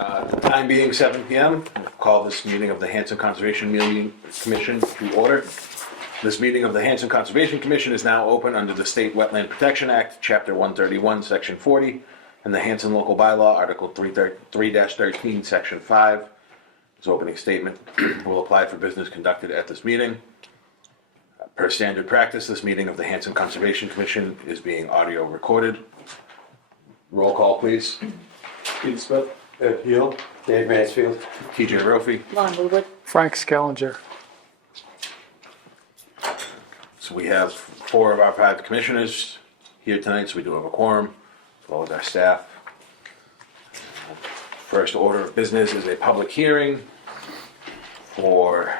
Time being 7 p.m., we'll call this meeting of the Hanson Conservation Commission to order. This meeting of the Hanson Conservation Commission is now open under the State Wetland Protection Act, Chapter 131, Section 40, and the Hanson Local Bylaw, Article 3-13, Section 5. This opening statement will apply for business conducted at this meeting. Per standard practice, this meeting of the Hanson Conservation Commission is being audio recorded. Roll call, please. Pete Smith. Ed Hill. Dave Mansfield. TJ Rofi. Lon Woodward. Frank Skellinger. So we have 4 of our 5 commissioners here tonight, so we do have a quorum, as well as our staff. First order of business is a public hearing for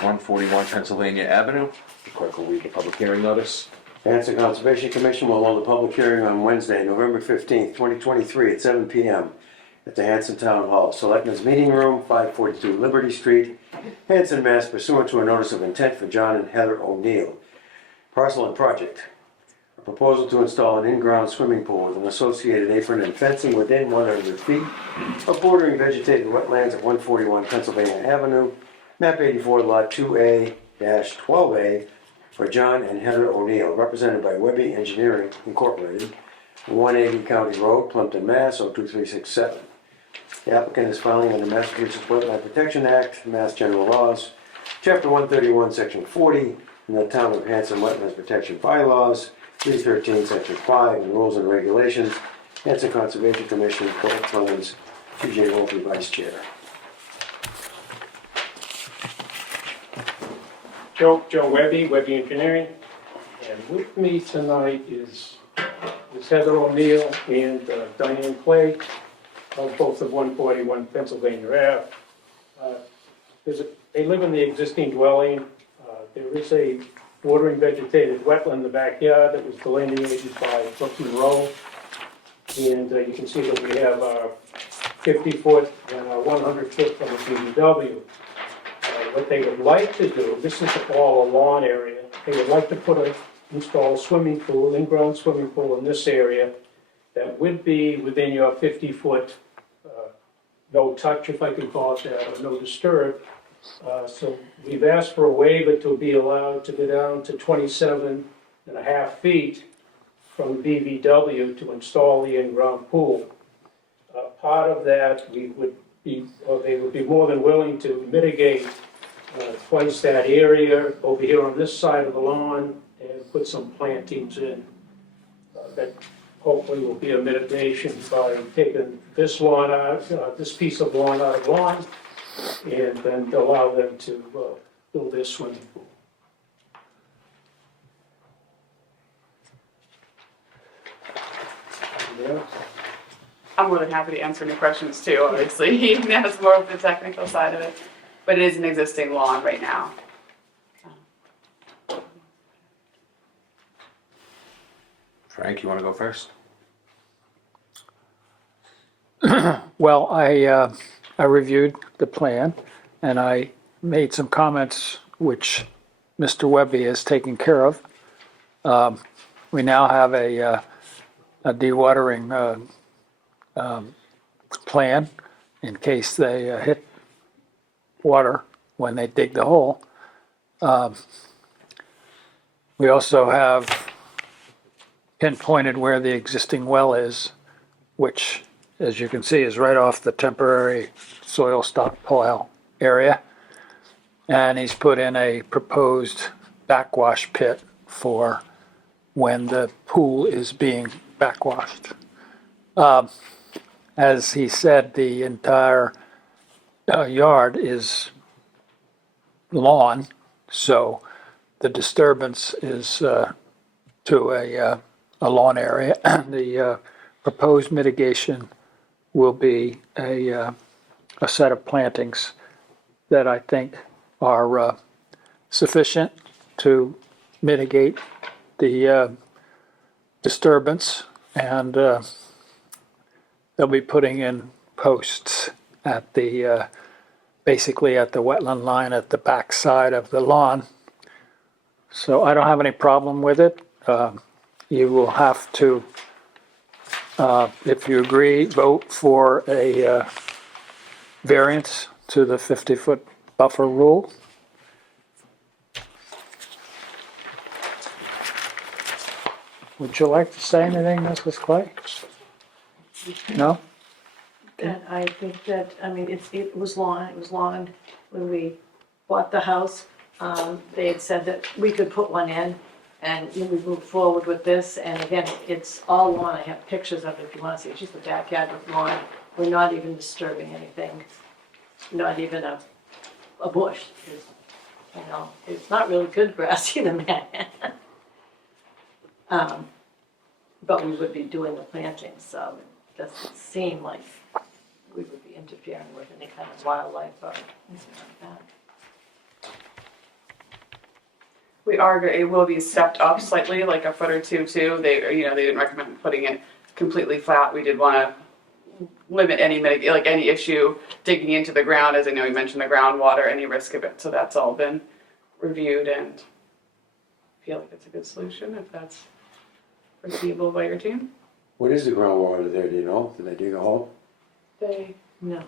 141 Pennsylvania Avenue. The clerk will read the public hearing notice. Hanson Conservation Commission will hold a public hearing on Wednesday, November 15th, 2023 at 7 p.m. at the Hanson Town Hall, Selectmen's Meeting Room, 542 Liberty Street, Hanson, Mass. Pursuant to a notice of intent for John and Heather O'Neill. Parcel and project. A proposal to install an in-ground swimming pool with an associated apron and fencing within 100 feet of bordering vegetated wetlands at 141 Pennsylvania Avenue, map 84, lot 2A-12A, for John and Heather O'Neill, represented by Webby Engineering Incorporated, 180 County Road, Plumpton, Mass. 02367. The applicant is filing under Massachusetts Wetland Protection Act, Mass General Laws, Chapter 131, Section 40, and the Town of Hanson Wetlands Protection Bylaws, 313, Section 5, and Rules and Regulations. Hanson Conservation Commission, Court of Commons, TJ Wolfe, Vice Chair. Joe Webby, Webby Engineering, and with me tonight is Heather O'Neill and Diane Clay, both of 141 Pennsylvania Ave. They live in the existing dwelling. There is a bordering vegetated wetland in the backyard that was delineated by Brooklyn Road, and you can see that we have our 50-foot and our 100-foot from the BBW. What they would like to do, this is all a lawn area, they would like to install a swimming pool, in-ground swimming pool in this area that would be within your 50-foot no touch, if I can call it that, or no disturb. So we've asked for a waiver to be allowed to go down to 27.5 feet from BVW to install the in-ground pool. Part of that, they would be more than willing to mitigate twice that area over here on this side of the lawn and put some plantings in. That hopefully will be a mitigation by taking this lawn out, this piece of lawn out of lawn, and then allow them to build their swimming pool. Yeah. I'm more than happy to answer any questions too, obviously. He has more of the technical side of it. But it is an existing lawn right now. Frank, you want to go first? Well, I reviewed the plan and I made some comments which Mr. Webby has taken care of. We now have a dewatering plan in case they hit water when they dig the hole. We also have pinpointed where the existing well is, which, as you can see, is right off the temporary soil stockpile area. And he's put in a proposed backwash pit for when the pool is being backwashed. As he said, the entire yard is lawn, so the disturbance is to a lawn area. The proposed mitigation will be a set of plantings that I think are sufficient to mitigate the disturbance, and they'll be putting in posts at the basically at the wetland line at the back side of the lawn. So I don't have any problem with it. You will have to If you agree, vote for a variance to the 50-foot buffer rule. Would you like to say anything, Mrs. Clay? No? And I think that, I mean, it was long when we bought the house. They had said that we could put one in, and we moved forward with this, and again, it's all lawn, I have pictures of it if you wanna see, it's just the backyard with lawn. We're not even disturbing anything, not even a bush. You know, it's not really good grass either, man. But we would be doing the planting, so it doesn't seem like we would be interfering with any kind of wildlife or anything like that. It will be stepped up slightly, like a foot or two too. They didn't recommend putting it completely flat. We did want to limit any issue digging into the ground, as I know you mentioned the groundwater, any risk of it. So that's all been reviewed and I feel like it's a good solution if that's foreseeable by your team. What is the groundwater there, do you know? Did they dig a hole? No,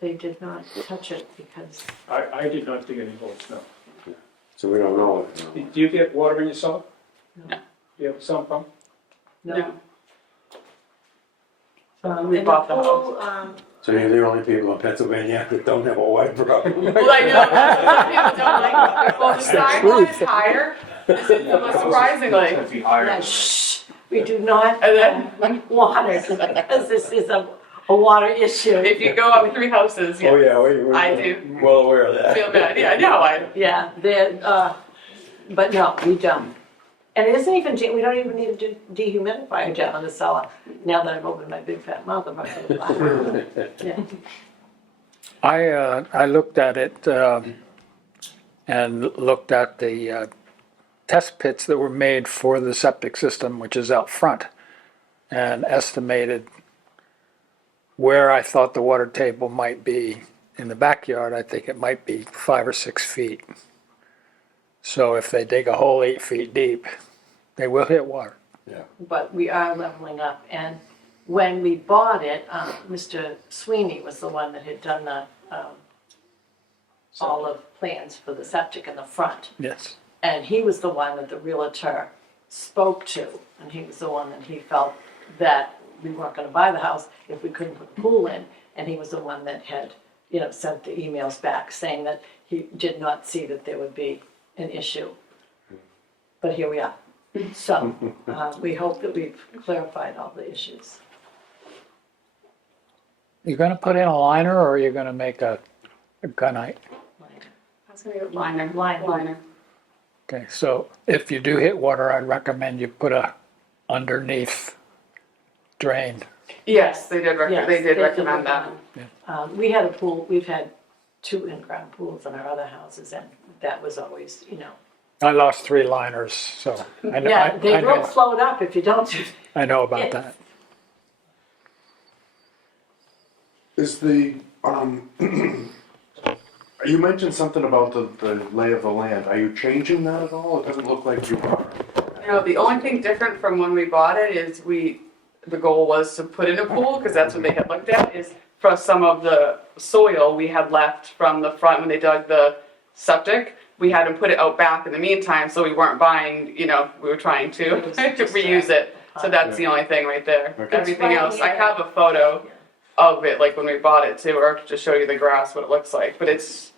they did not touch it because, I did not dig any holes, no. So we don't know. Do you get water in your sump? No. Do you have a sump pump? no. We And bought the pool, So you're the only people in Pennsylvania that don't have a white problem. Well, I know. People don't like it. Well, the sidewall is higher. This is surprisingly. yeah, shh, we do not And then- have water because this is a water issue. If you go up 3 houses, Oh, yeah, yeah, we're I do. well aware of that. Feel bad. Yeah, no, Yeah, but no, we don't. And it isn't even, we don't even need a dehumidifier down in the cellar. Now that I've opened my big fat mouth, I'm not gonna lie. Yeah. I looked at it and looked at the test pits that were made for the septic system, which is out front, and estimated where I thought the water table might be in the backyard. I think it might be 5 or 6 feet. So if they dig a hole 8 feet deep, they will hit water. Yeah. But we are leveling up. And when we bought it, Mr. Sweeney was the one that had done the, all the plans for the septic in the front. Yes. And he was the one that the realtor spoke to, and he was the one that he felt that we weren't gonna buy the house if we couldn't put the pool in. And he was the one that had, sent the emails back saying that he did not see that there would be an issue. But here we are. So, we hope that we've clarified all the issues. You're gonna put in a liner, or are you gonna make a gunite? That's gonna be a liner. Liner. Okay, so if you do hit water, I'd recommend you put a underneath drain. Yes, they did. Yes, They did recommend that. We had a pool, we've had 2 in-ground pools in our other houses, and that was always, I lost 3 liners, so I know, yeah, they I will know, float up if you don't do I know about Yes. that. Is the, you mentioned something about the lay of the land. Are you changing that at all? It doesn't look like you are. The only thing different from when we bought it is the goal was to put in a pool, because that's what they had looked at, is for some of the soil we had left from the front when they dug the septic. We had to put it out back in the meantime, so we weren't buying, we were trying to reuse it. So that's the only thing right there. Okay. Everything right else, I here. have a photo of it, like when we bought it too, or to show you the grass, what it looks like, but it's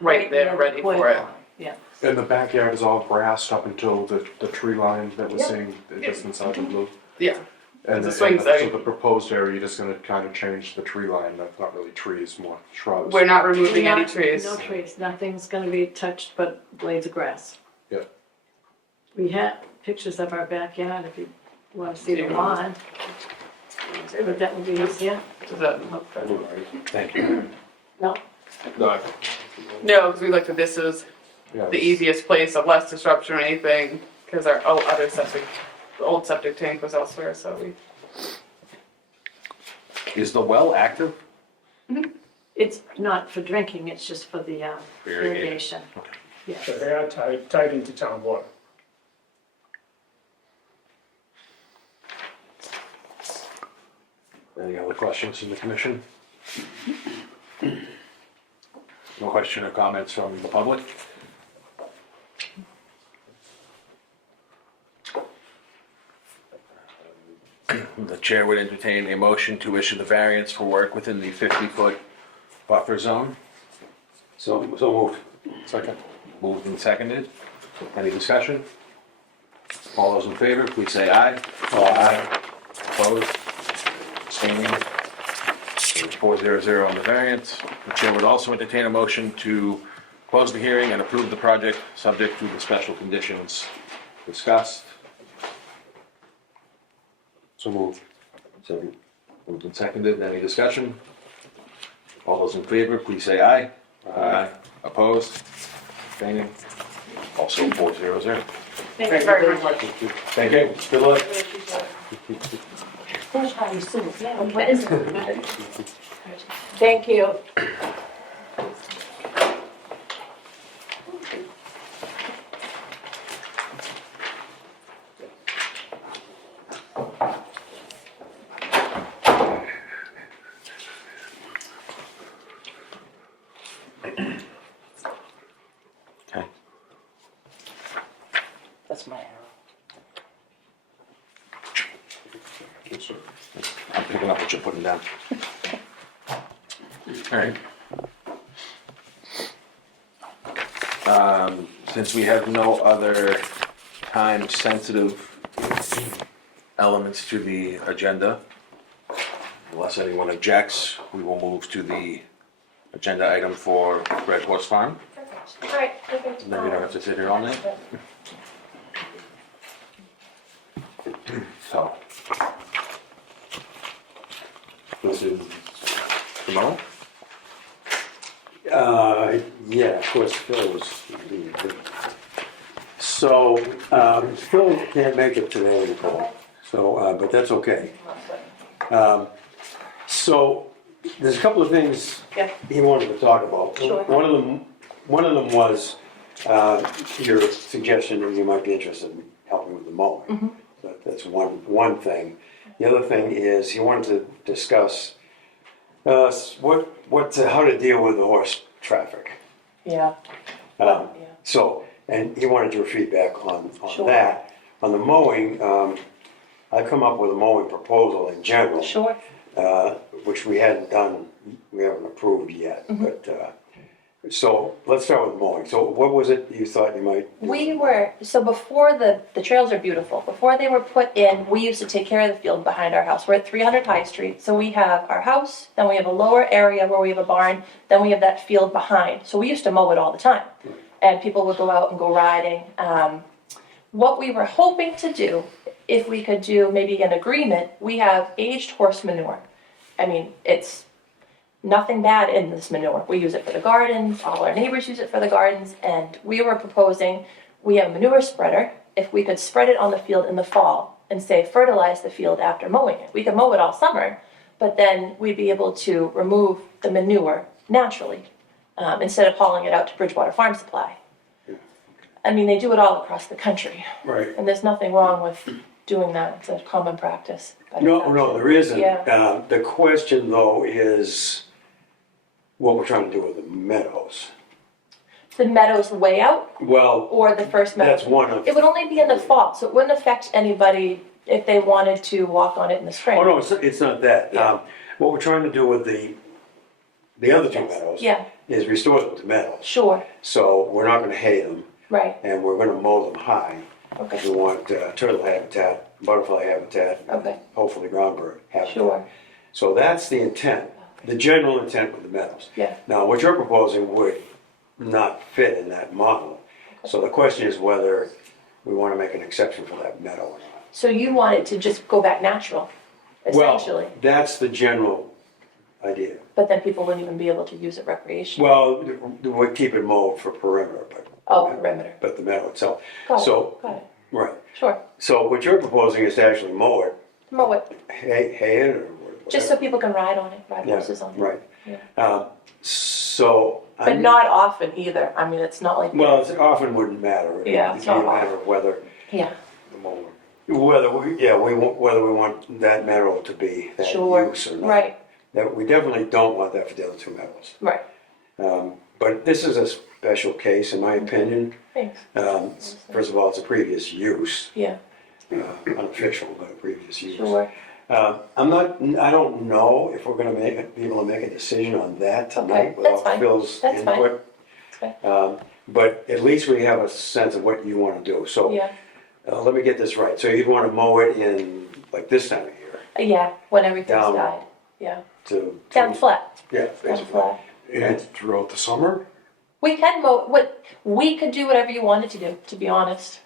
right there, ready for it. Yeah. And the backyard is all grassed up until the tree line that we're Yep. seeing just inside the blue. Yeah, And It's a swing so site. the proposed area, you're just gonna kind of change the tree line. That's not really trees, more shrubs. we're not removing any Not- trees. No trees, nothing's gonna be touched but blades of grass. Yeah. We have pictures of our backyard if you wanna see the lawn. But that would be easier. Is that- Thank you. No, No, because we looked at this as Yeah, the easiest place of less disruption or anything, because our other septic, the old septic tank was elsewhere, so we. Is the well active? it's not for drinking, it's just for the Irrigation. irrigation. Yes. So they are tied into town water. Any other questions from the commission? No question or comments from the public? The chair would entertain a motion to issue the variance for work within the 50-foot buffer zone. So moved. Second. Moved and seconded. Any discussion? All those in favor, please say aye. Aye. Opposed? Abstaining? 400 on the variance. The chair would also entertain a motion to close the hearing and approve the project, subject to the special conditions discussed. So moved. Second. Moved and seconded. Any discussion? All those in favor, please say aye. Aye. Opposed? Abstaining? Also 400. Thank you very much. Thank you. Good luck. What is it? Thank you. Okay. That's my arrow. I'm picking up what you're putting down. All right. Since we have no other time-sensitive elements to the agenda, unless anyone objects, we will move to the agenda item for Red Horse Farm. All right, perfect. And then we don't have to sit here all night. So. This is Simone? Yeah, of course, Phil was. So, Phil can't make it today, Nicole, so, but that's okay. So, there's a couple of things Yeah. he wanted to talk about. Sure. One of them was, your suggestion that you might be interested in helping with the mowing. So that's one thing. The other thing is, he wanted to discuss, how to deal with the horse traffic. Yeah. So, and he wanted your feedback on Sure. that. On the mowing, I come up with a mowing proposal in general. Sure. Which we haven't approved yet, but, so let's start with mowing. So what was it you thought you might? So before the trails are beautiful, before they were put in, we used to take care of the field behind our house. We're at 300 High Street, so we have our house, then we have a lower area where we have a barn, then we have that field behind. So we used to mow it all the time, and people would go out and go riding. What we were hoping to do, if we could do maybe an agreement, we have aged horse manure. I mean, it's nothing bad in this manure. We use it for the gardens, all our neighbors use it for the gardens, and we were proposing, we have a manure spreader, if we could spread it on the field in the fall and say fertilize the field after mowing it. We could mow it all summer, but then we'd be able to remove the manure naturally instead of hauling it out to Bridgewater Farm Supply. I mean, they do it all across the country, Right. and there's nothing wrong with doing that. It's a common practice. But No, there isn't. Yeah. The question though is what we're trying to do with the meadows. The meadows way out Well, or the first meadow? that's one of. It would only be in the fall, so it wouldn't affect anybody if they wanted to walk on it in the spring. Oh, no, it's not that. Yeah. What we're trying to do with the other two meadows. Yeah. Is restore them to meadows. Sure, So we're not gonna hay them right, and we're gonna mow them high. okay, We want turtle habitat, butterfly habitat, okay, hopefully groundbird habitat. sure, So that's the intent, the general intent with the meadows. yeah, Now, what you're proposing would not fit in that model. So the question is whether we want to make an exception for that meadow or not. so you want it to just go back natural, essentially, Well, that's the general idea. but then people wouldn't even be able to use it recreationally. Well, we keep it mowed for perimeter, but. Oh, perimeter. But the meadow itself. Got it, So, got it, right. sure, So what you're proposing is to actually mow it, mow it, hay it or whatever. just so people can ride on it, ride Yeah, horses on it. right. Yeah. So. But not often either, I mean, it's not like. Well, it often wouldn't matter. Yeah, It'd it's be a not matter of whether Yeah, the mower. Whether we want that meadow to be that Sure, use or not. right, That, we definitely don't want that for the other two meadows. right, But this is a special case, in my opinion. thanks, First of all, it's a previous use, yeah, unofficial, but a previous use. sure, I don't know if we're gonna be able to make a decision on that tonight Okay, that's without fine. Phil's That's fine. input. that's fine, But at least we have a sense of what you wanna do. So, yeah. let me get this right. So you'd wanna mow it in like this time of year Yeah, when everything's Down. died, yeah, to. down flat, Yeah, down basically. flat. And throughout the summer? We can we could do whatever you wanted to do, to be honest.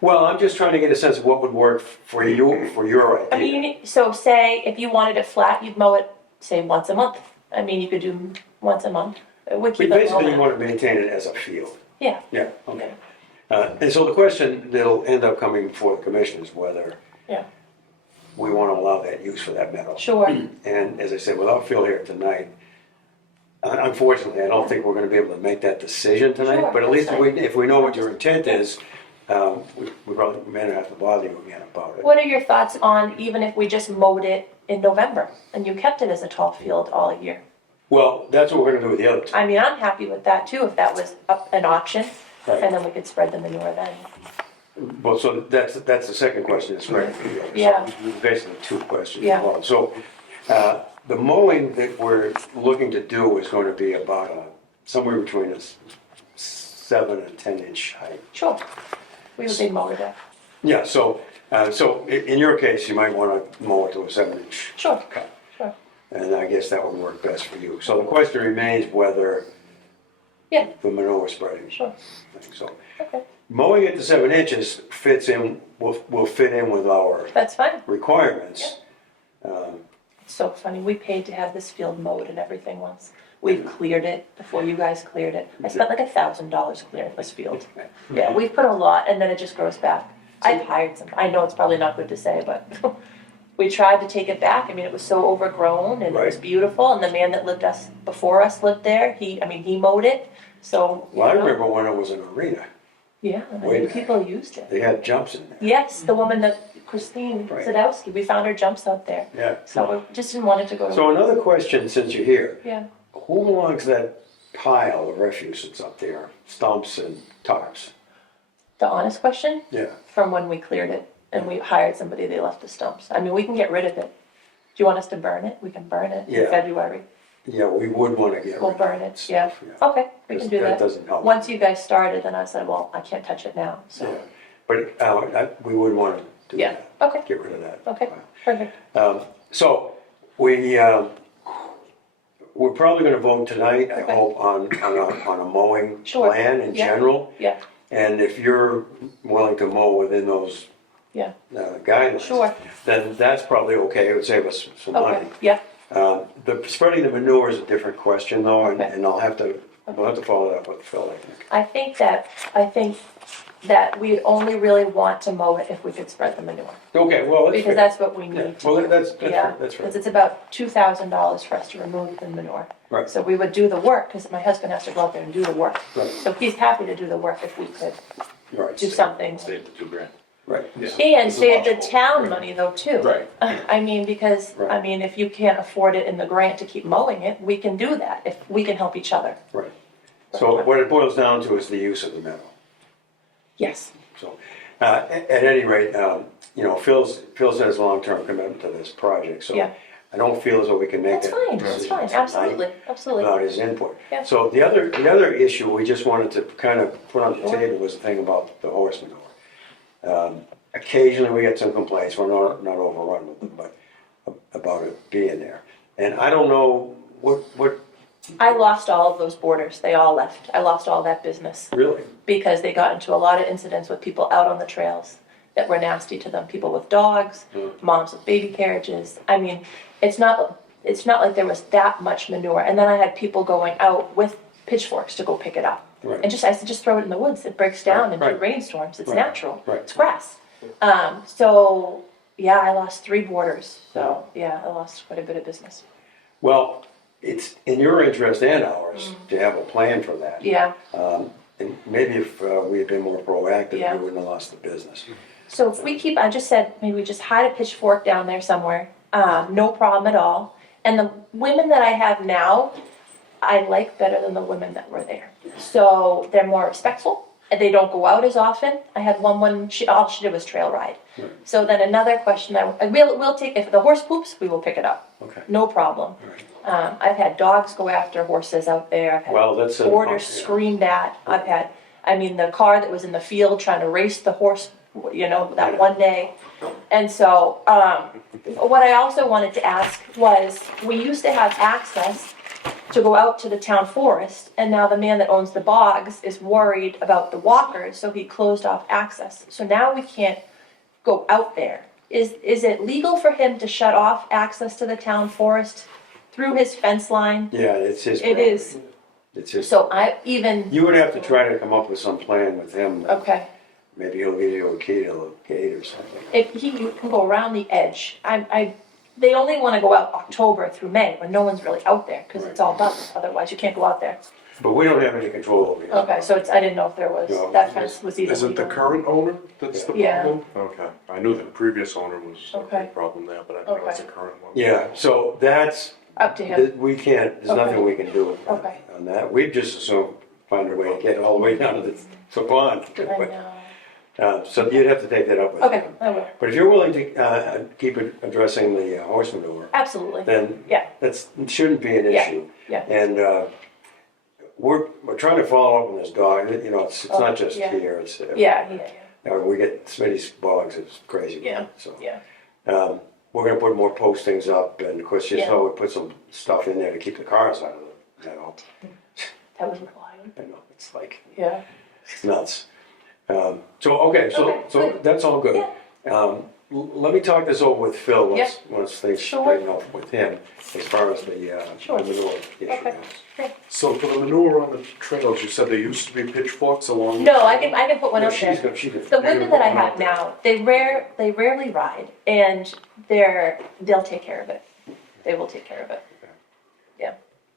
Well, I'm just trying to get a sense of what would work for you, for your I idea. mean, so say if you wanted it flat, you'd mow it, say, once a month. I mean, you could do once a month. It would But keep it basically, you low. want to maintain it as a field. Yeah, Yeah, okay. And so the question that'll end up coming before the commission is whether yeah, we want to allow that use for that meadow. sure, And as I said, without Phil here tonight, unfortunately, I don't think we're going to be able to make that decision tonight. Sure, But at least that's if we know what your intent is, we probably may not have to bother you again about it. What are your thoughts on even if we just mowed it in November and you kept it as a tall field all year? Well, that's what we're going to do with the other two. I mean, I'm happy with that too, if that was an option, Right. and then we could spread the manure then. Well, so that's the second question, is right. Yeah. Basically two questions. Yeah. Well, so, the mowing that we're looking to do is going to be about somewhere between a 7 and 10 inch height. Sure, we have a big mower there. Yeah, so in your case, you might want to mow it to a 7 inch Sure, cut. sure, And I guess that would work best for you. So the question remains whether yeah, the manure spreading. sure, So okay, mowing it to 7 inches will fit in with our that's fine. requirements. It's so funny, we paid to have this field mowed and everything once. We've cleared it before you guys cleared it. I spent like $1,000 clearing this field. Yeah, we've put a lot and then it just grows back. I've hired some, I know it's probably not good to say, but we tried to take it back. I mean, it was so overgrown and it was Right. beautiful, and the man that lived before us lived there. He mowed it, so. Well, I you know, remember when it was an arena. Yeah, I way mean, back. people used it. They had jumps in there. Yes, the woman Christine Right. Sadowski, we found her jumps out there. Yeah. So we just didn't want it to go to. So another question, since you're here, Yeah, who belongs to that pile of refuse that's up there, stumps and tarps? the honest question, Yeah. from when we cleared it and we hired somebody, they left the stumps. I mean, we can get rid of it. Do you want us to burn it? We can burn it in Yeah. February. Yeah, we would want to get rid We'll of burn that it, yeah. stuff, Okay, we can do That that. doesn't help. Once you guys started, then I said, well, I can't touch it now, Yeah, so, but we would want to do yeah, that, okay, get rid of that. okay, perfect. So we're probably going to vote tonight, I Okay. hope, on a mowing Sure. plan in Yeah. general. Yeah, And if you're willing to mow within those yeah, guidelines, Sure. then that's probably okay. It would save us some okay, money. yeah, The spreading the manure is a different question, though, Okay. and we'll have to follow that up with Phil, I think. I think that we'd only really want to mow it if we could spread the manure. Okay, well, that's Because fair. that's what we Yeah, need to well, do. that's Yeah, fair, that's fair. because it's about $2,000 for us to remove the manure. Right. So we would do the work, because my husband has to go out there and do the work. Right. So he's happy to do the work if we could Right, do something. Save the $2,000. right. And save the town money though too. Right. I mean, because, I Right. mean, if you can't afford it in the grant to keep mowing it, we can do that, if we can help each other. Right. So what it boils down to is the use of the meadow. Yes, So, at any rate, Phil says long-term commitment to this project, so Yeah. I don't feel as though we can make that's that fine, decision that's fine, tonight absolutely, absolutely. without his input. Yeah. So the other issue we just wanted to kind of put on the Sure. table was the thing about the horse manure. Occasionally we get some complaints, we're not overrun with them, but about it being there. And I don't know what I lost all of those borders, they all left, I lost all that business. really, Because they got into a lot of incidents with people out on the trails that were nasty to them, people with dogs, moms with baby carriages. I mean, it's not like there was that much manure. And then I had people going out with pitchforks to go pick it up. Right. And I said, just throw it in the woods, it breaks down Right. into rainstorms, it's Right. natural, Right. it's grass. So, yeah, I lost 3 borders, so, yeah, I lost quite a bit of business. well, it's in your interest and ours to have a plan for that. Yeah, And maybe if we had been more proactive, Yeah. we wouldn't have lost the business. So if we keep, I just said, maybe we just hide a pitchfork down there somewhere, no problem at all. And the women that I have now, I like better than the women that were there. So they're more respectful, and they don't go out as often. I had one, all she did was trail ride. So then another question, we'll take, if the horse poops, we will pick it up. Okay. No problem. I've had dogs go after horses out there. I've had Well, that's a- boarders yeah. screamed at. I've had, I mean, the car that was in the field trying to race the horse, you know, that one day. And so, what I also wanted to ask was, we used to have access to go out to the town forest, and now the man that owns the bogs is worried about the walkers, so he closed off access. So now we can't go out there. Is it legal for him to shut off access to the town forest through his fence line? Yeah, it's his. It is. It's his. So I even, You would have to try to come up with some plan with him. okay, Maybe he'll give you a key to the gate or something. if you can go around the edge, they only wanna go out October through May, when no one's really out there, cause it's all done, otherwise you can't go out there. But we don't have any control over it. Okay, so I didn't know if there was, No. that fence was even Is it the legal. current owner that's the Yeah. problem? Okay, I knew the previous owner was a Okay. big problem there, but I don't know it's the Okay. current one. Yeah, so that's, Up to him, we can't, there's Okay. nothing we can do Okay. on that. We've just assumed, find a way to get all the way down to the pond. I know, So you'd have to take that up with okay, him. I will, But if you're willing to keep addressing the horse manure, absolutely, then yeah, it shouldn't be an Yeah. issue. yeah, And we're trying to follow up on this dog, you know, it's Oh, not just yeah. here, it's, yeah, we get Smitty's bogs, it's crazy. Yeah. So, yeah, we're gonna put more postings up, and of course, you Yeah. saw we put some stuff in there to keep the cars out of the meadow. that was wild, I know, it's like, yeah, it's nuts. Okay, Okay, so good. that's all good. Let me talk this over with Phil, once things Sure. straighten out with him, as far as the Sure. manure issue Okay. goes. So for the manure on the trails, you said there used to be pitchforks along? no, I can put one No, up there. she's gonna. The women that I have now, they rarely ride, and they'll take care of it. They will take care of it.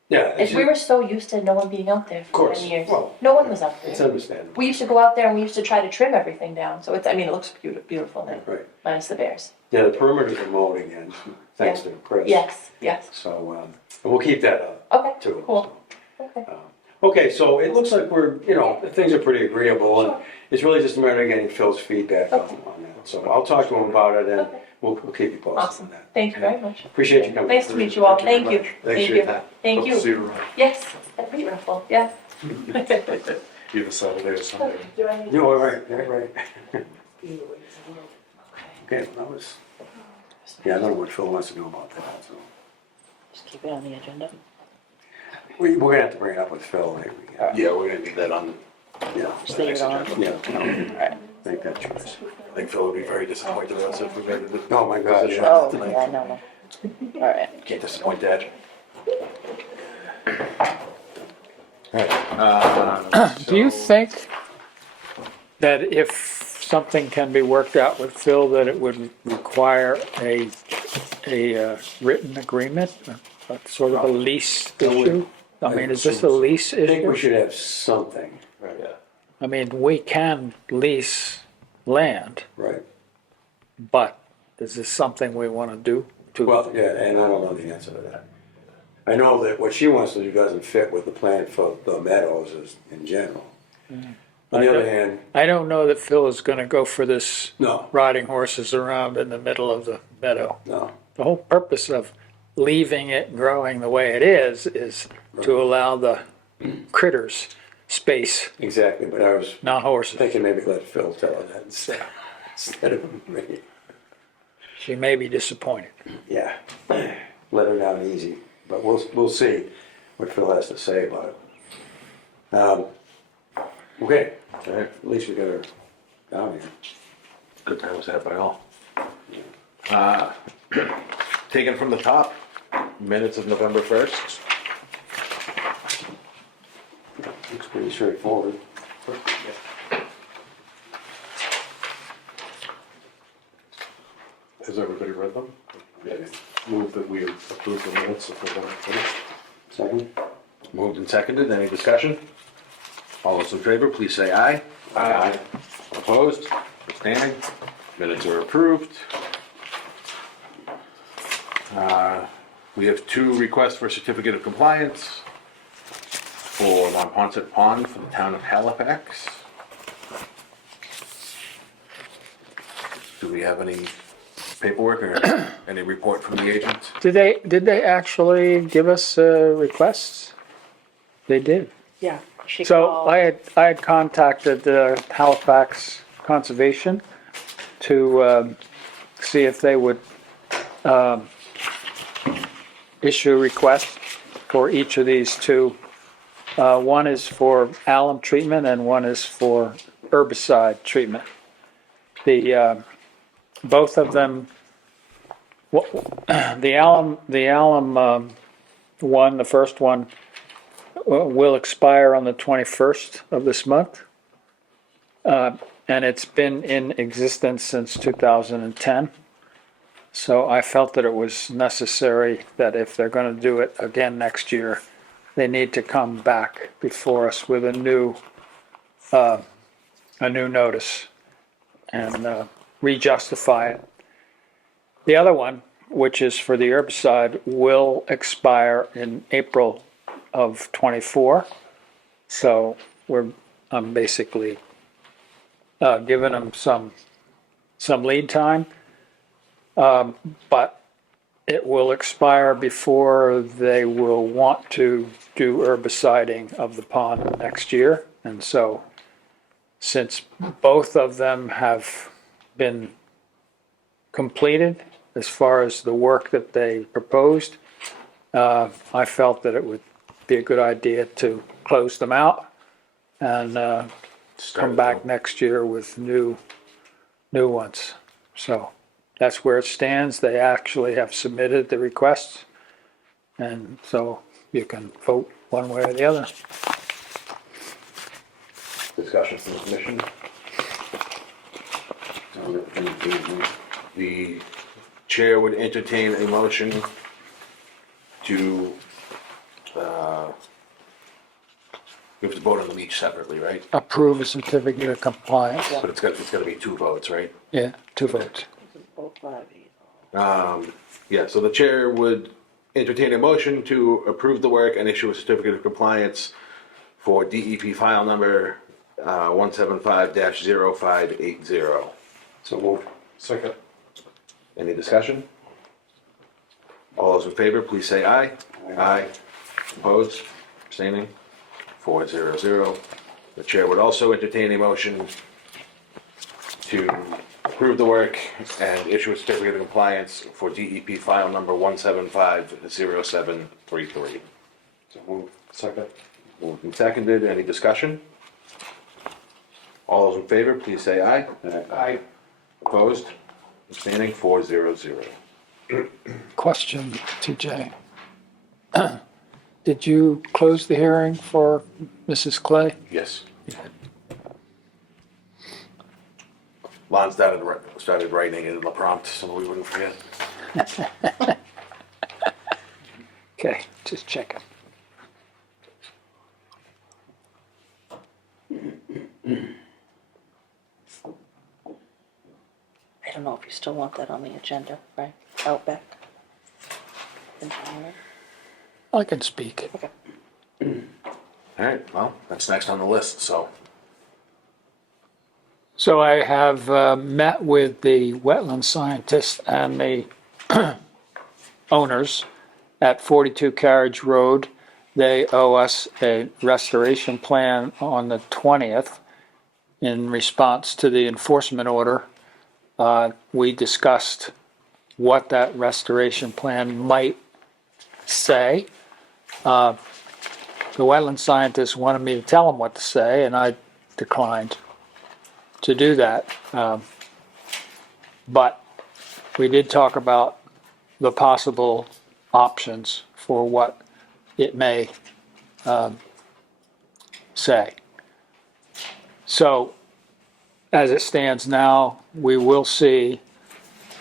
Yeah, And we were so used to no one being out there for course. 10 years. Well, No one was out it's there. understandable. We used to go out there and we used to try to trim everything down. So it looks beautiful now, Right. minus the bears. Yeah, the perimeters are mowed again, thanks to Chris. Yes, yes. So, and we'll keep that up Okay, too. cool. Okay. Okay, so it looks like we're, things are pretty agreeable, and Sure. it's really just a matter of getting Phil's feedback on Okay. that. So I'll talk to him about it, and Okay. we'll keep you posted Awesome. on that. Thank you very much. Appreciate you coming. Nice to meet you all. Thank you. Thanks Thank for you. your time. Thank Hope to you. see you around, Yes, a great raffle, yeah. either Saturday or Sunday. Do I need No, all right, right. Okay, that was, I don't know what Phil wants to do about that, so. Just keep it on the agenda. We're gonna have to bring it up with Phil, maybe. Yeah, we're gonna need that on, Yeah, Just leave it on. yeah, make that choice. I think Phil would be very disappointed in us if we made it. Oh, my God, yeah. Oh, yeah, no. All right. Can't disappoint Dad. Do you think that if something can be worked out with Phil, that it would require a written agreement, a sort of a lease issue? I mean, is this a lease I think we issue? should have something, I mean, we can lease land, right? but is this something we want to do? Well, yeah, and I don't know the answer to that. I know that what she wants to do doesn't fit with the plan for the meadows as in general. On the other hand, I don't know that Phil is going to go for this no, riding horses around in the middle of the meadow. no, The whole purpose of leaving it growing the way it is to allow the critters space, exactly, but I was not horses. thinking maybe let Phil tell her that instead of me. She may be disappointed. Yeah, let her down easy, but we'll see what Phil has to say about it. Okay, at least we got her down here. Good time was had by all. Taken from the top, minutes of November 1st. Looks pretty straightforward. Has everybody read them? Move that we approve the minutes of November 1st. Second? Moved and seconded, any discussion? All those in favor, please say aye. Aye. Opposed, abstaining, Minutes are approved. We have two requests for certificate of compliance for Monpont Pond for the town of Halifax. Do we have any paperwork or any report from the agent? Did they actually give us requests? They did. Yeah. She So called. I had contacted Halifax Conservation to see if they would issue requests for each of these two. One is for alum treatment and one is for herbicide treatment. Both of them, the alum one, the first one, will expire on the 21st of this month. And it's been in existence since 2010. So I felt that it was necessary that if they're going to do it again next year, they need to come back before us with a new notice and re-justify it. The other one, which is for the herbicide, will expire in April of 24. So I'm basically giving them some lead time. But it will expire before they will want to do herbiciding of the pond next year. And so, since both of them have been completed as far as the work that they proposed, I felt that it would be a good idea to close them out and come back next year with new ones. So that's where it stands. They actually have submitted the requests, and so you can vote one way or the other. Discussion from the commission. The chair would entertain a motion to, we have to vote on them each separately, right? Approve a certificate of compliance. But it's got to be two votes, right? Yeah, 2 votes. Both lobbies. Yeah, so the chair would entertain a motion to approve the work and issue a certificate of compliance for DEP file number 175-0580. So moved. Second. Any discussion? All those in favor, please say aye. Aye. Opposed? Abstaining? 400. The chair would also entertain a motion to approve the work and issue a certificate of compliance for DEP file number 1750733. So moved. Second. Moved and seconded. Any discussion? All those in favor, please say aye. Aye. Opposed? Abstaining? 400. Question, TJ. Did you close the hearing for Mrs. Clay? Yes. Lon started writing it in the prompt so we wouldn't forget. Okay, just checking. I don't know if you still want that on the agenda, right? Outback. I can speak. Okay. All right, well, that's next on the list, so. So I have met with the wetland scientist and the owners at 42 Carriage Road. They owe us a restoration plan on the 20th in response to the enforcement order. We discussed what that restoration plan might say. The wetland scientist wanted me to tell him what to say, and I declined to do that. But we did talk about the possible options for what it may say. So, as it stands now, we will see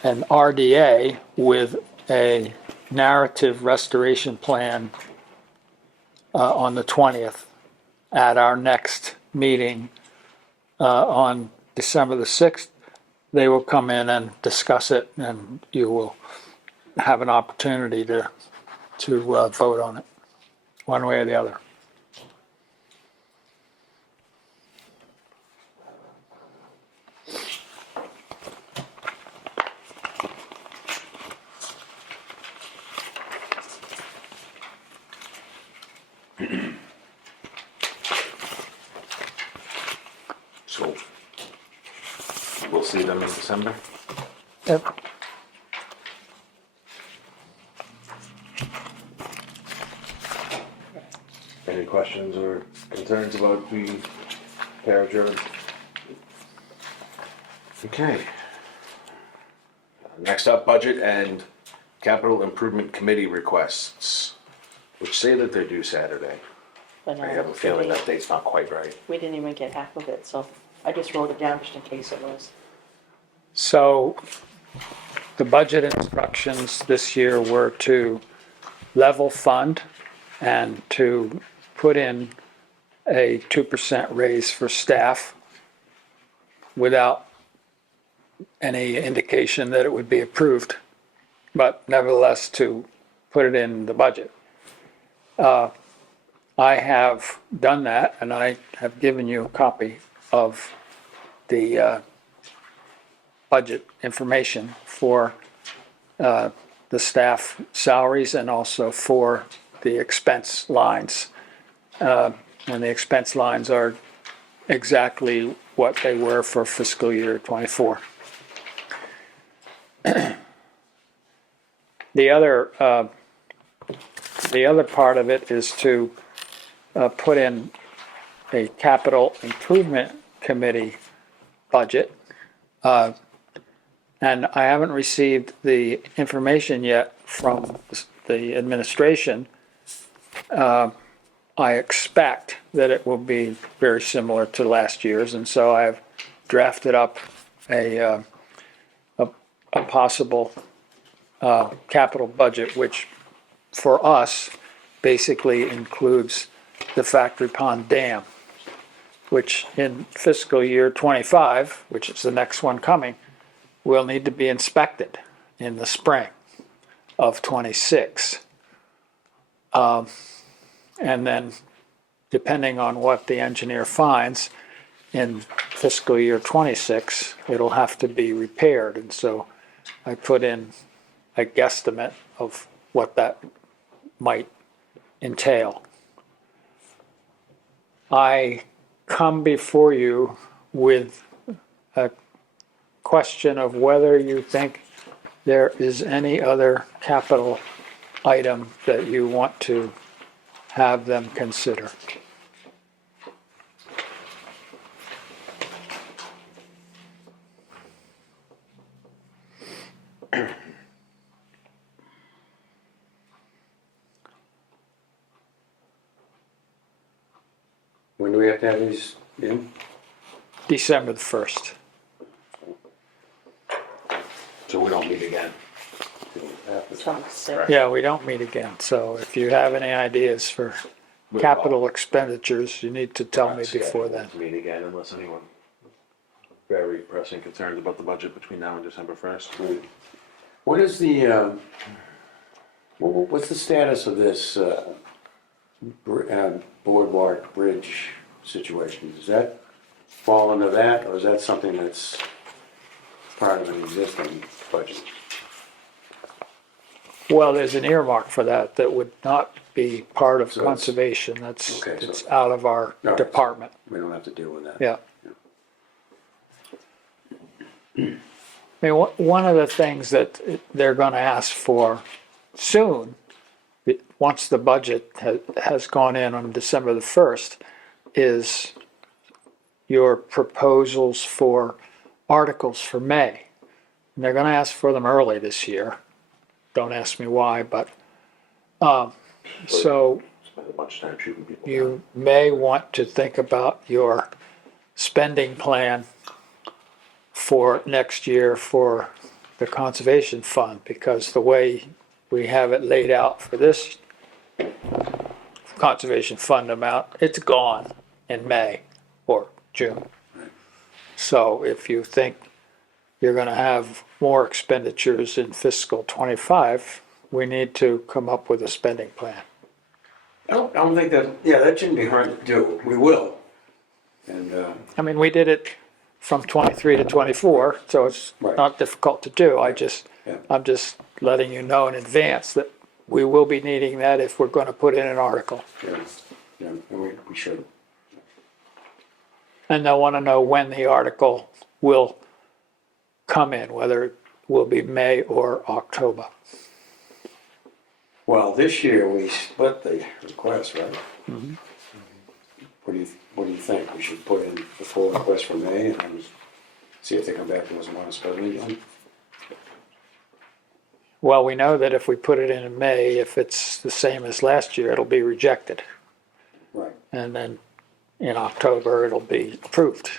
an RDA with a narrative restoration plan on the 20th at our next meeting on December the 6th. they will come in and discuss it, and you will have an opportunity to vote on it, one way or the other. So we'll see them in December. Yep. Any questions or concerns about the carriage road? Okay. Next up, budget and capital improvement committee requests, which say that they're due Saturday. But I have a feeling that date's not quite right. we didn't even get half of it, so I just wrote it down just in case it was. So the budget instructions this year were to level fund and to put in a 2% raise for staff without any indication that it would be approved, but nevertheless to put it in the budget. I have done that, and I have given you a copy of the budget information for the staff salaries and also for the expense lines. And the expense lines are exactly what they were for fiscal year '24. The other part of it is to put in a capital improvement committee budget. And I haven't received the information yet from the administration. I expect that it will be very similar to last year's, and so I've drafted up a possible capital budget, which for us basically includes the Factory Pond Dam, which in fiscal year '25, which is the next one coming, will need to be inspected in the spring of '26. And then, depending on what the engineer finds, in fiscal year '26, it'll have to be repaired. And so I put in a guesstimate of what that might entail. I come before you with a question of whether you think there is any other capital item that you want to have them consider. When do we have to have these in? December the 1st. So we don't meet again. Some sick. Yeah, we don't meet again, so if you have any ideas for capital expenditures, you need to tell me before then. Meet again unless anyone very pressing concerns about the budget between now and December 1st. What is the, what's the status of this boardwalk bridge situation? Does that fall under that, or is that something that's part of an existing budget? Well, there's an earmark for that that would not be part of So it's- conservation, that's, Okay, so- it's out of our No, department, We don't have to deal with that. yeah. I mean, one of the things that they're gonna ask for soon, once the budget has gone in on December the 1st, is your proposals for articles for May. And they're gonna ask for them early this year. Don't ask me why, but, so Spend a bunch of time shooting people down. you may want to think about your spending plan for next year for the conservation fund, because the way we have it laid out for this conservation fund amount, it's gone in May or June. So if you think you're gonna have more expenditures in fiscal '25, we need to come up with a spending plan. I don't think that, yeah, that shouldn't be hard to do. We will. And, I mean, we did it from '23 to '24, so it's Right. not difficult to do. Yeah. I'm just letting you know in advance that we will be needing that if we're gonna put in an article. yeah, yeah, and we should. And they'll wanna know when the article will come in, whether it will be May or October. Well, this year we split the request, right? What do you think? We should put in the full request for May and then see if they come back and doesn't want to split it again? Well, we know that if we put it in May, if it's the same as last year, it'll be rejected. Right. And then in October, it'll be approved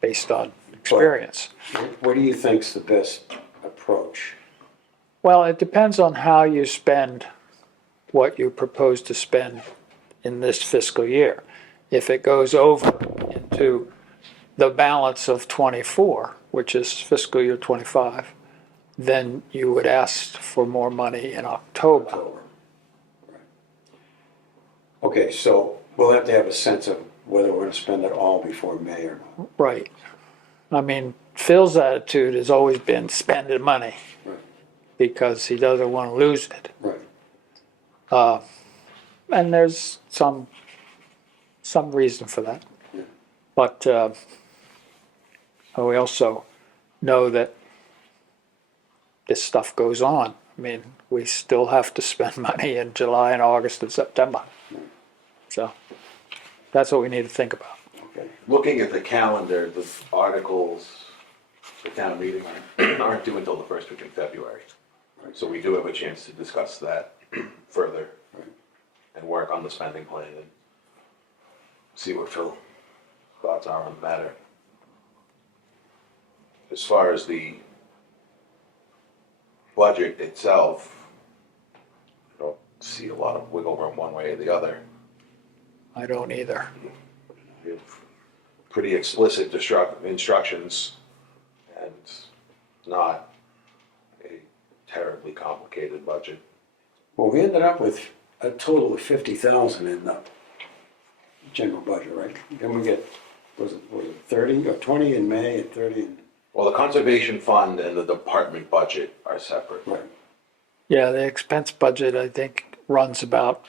based on experience. What do you think's the best approach? Well, it depends on how you spend what you propose to spend in this fiscal year. If it goes over into the balance of '24, which is fiscal year '25, then you would ask for more money in October. October. Right. Okay, so we'll have to have a sense of whether we're gonna spend it all before May or not. Right. I mean, Phil's attitude has always been spend the money Right. because he doesn't want to lose it. Right. And there's some reason for that. Yeah. But we also know that this stuff goes on. I mean, we still have to spend money in July and August and September. So that's what we need to think about. Okay. Looking at the calendar, the articles, the town meeting aren't due until the first week in February. So we do have a chance to discuss that further Right. and work on the spending plan and see what Phil's thoughts are on the matter. As far as the budget itself, I don't see a lot of wiggle room one way or the other. I don't either. We have pretty explicit instructions and not a terribly complicated budget. Well, we ended up with a total of 50,000 in the general budget, right? Then we get, was it 30 or 20 in May and 30 in, Well, the conservation fund and the department budget are separate. right? Yeah, the expense budget, I think, runs about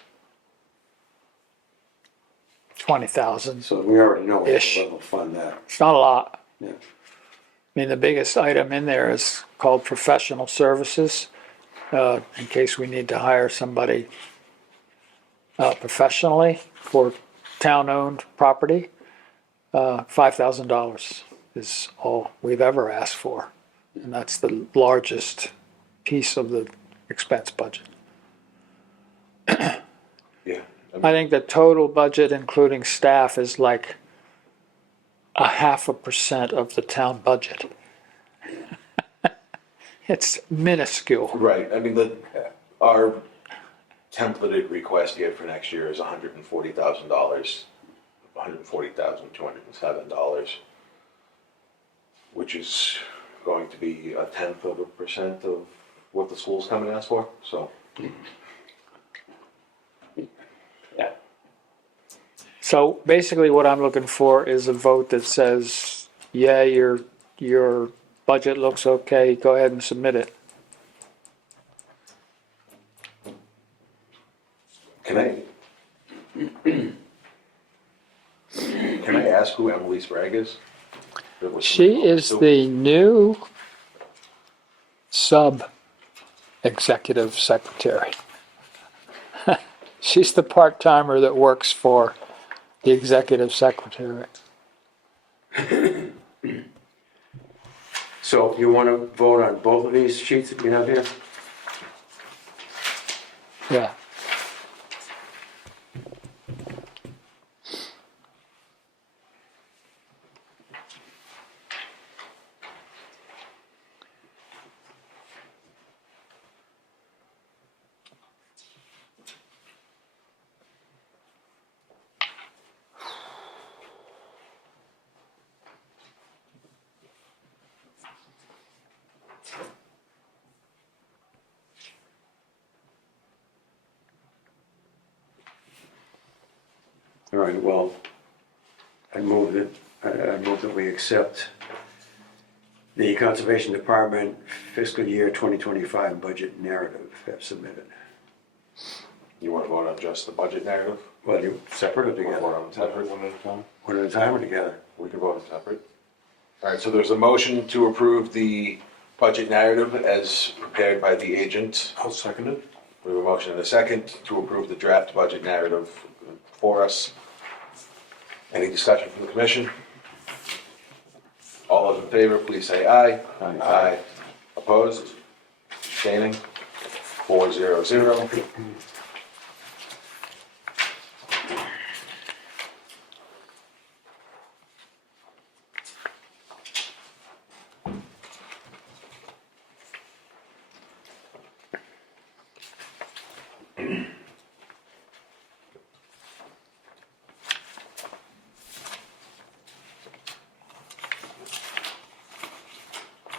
20,000. So we already know what Ish. level fund that. It's not a lot. Yeah. I mean, the biggest item in there is called professional services, in case we need to hire somebody professionally for town-owned property. $5,000 is all we've ever asked for, and that's the largest piece of the expense budget. Yeah. I think the total budget, including staff, is like 0.5% of the town budget. It's minuscule. Right, I mean, our templated request here for next year is $140,000, $140,207, which is going to be 0.1% of what the school's come and ask for, so. Yeah. So basically what I'm looking for is a vote that says, yeah, your budget looks okay, go ahead and submit it. Can I ask who Emily Sprague is? She is the new sub-executive secretary. She's the part-timer that works for the executive secretary. So you want to vote on both of these sheets that you have here? Yeah. All right, well, I move that we accept the Conservation Department fiscal year 2025 budget narrative as submitted. You want to vote on just the budget narrative? Well, you separate or You want to vote together? on separate one at a time? One at a time or together? We can vote on separate. All right, so there's a motion to approve the budget narrative as prepared by the agent. I'll second it. We have a motion and a second to approve the draft budget narrative for us. Any discussion from the commission? All those in favor, please say aye. Aye. Aye. Opposed? Abstaining? 400.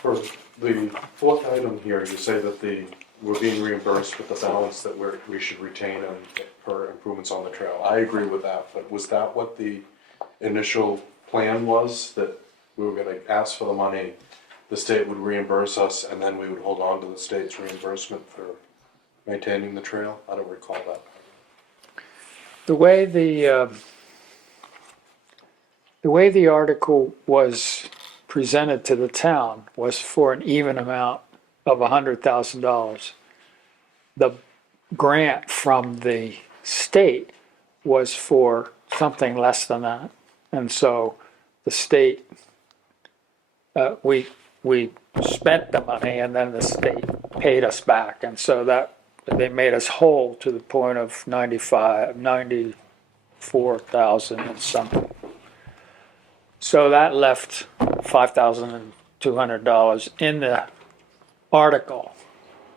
For the fourth item here, you say that we're being reimbursed with the balance that we should retain for improvements on the trail. I agree with that, but was that what the initial plan was? That we were gonna ask for the money, the state would reimburse us, and then we would hold on to the state's reimbursement for maintaining the trail? I don't recall that. The way the article was presented to the town was for an even amount of $100,000. The grant from the state was for something less than that. And so the state, we spent the money and then the state paid us back. And so that, they made us whole to the point of 94,000 and something. So that left $5,200 in the article.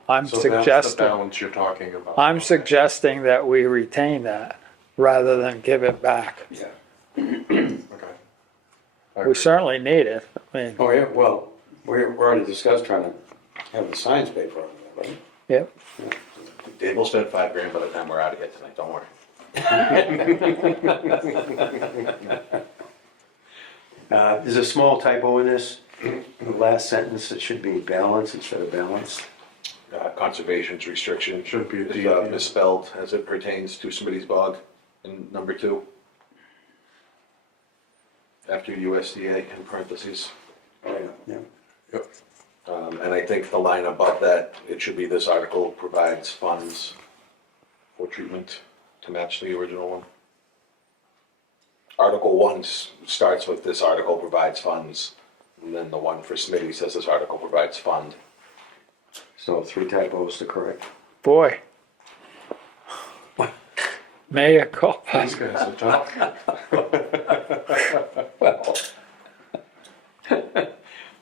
I'm So that's the suggesting, balance you're talking about. I'm Okay. suggesting that we retain that rather than give it back. Yeah. Okay. I We agree. certainly need it. I mean, Oh, yeah, well, we're already discussed trying to have the signs paid for, right? yep. Dave will spend $5,000 by the time we're out of here tonight, don't worry. There's a small typo in this, the last sentence, it should be balance instead of balanced. Conservation's restriction Should be a is D, yeah. misspelled as it pertains to somebody's bog in number 2. After USDA in parentheses. Oh, yeah, yeah. Yep. And I think the line above that, it should be this article provides funds for treatment to match the original one. Article 1 starts with this article provides funds, and then the one for Smitty says this article provides fund. So 3 typos to correct. Boy. Mea culpa. These guys are tough.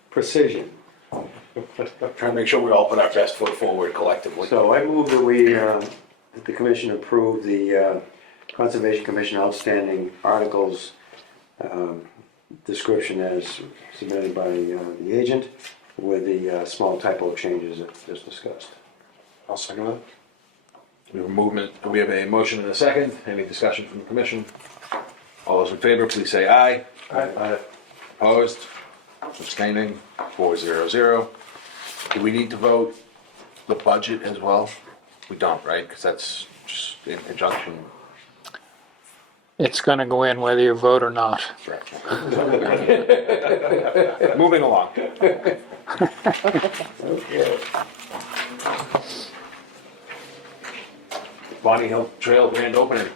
Precision. Trying to make sure we all put our best foot forward collectively. So I move that that the commission approve the Conservation Commission outstanding articles description as submitted by the agent with the small typo changes that just discussed. I'll second that. We have a motion and a second. Any discussion from the commission? All those in favor, please say aye. Aye. Opposed? Abstaining? 400. Do we need to vote the budget as well? We don't, right? Because that's just in conjunction. It's gonna go in whether you vote or not. Moving along. Bonnie Hill Trail grand opening.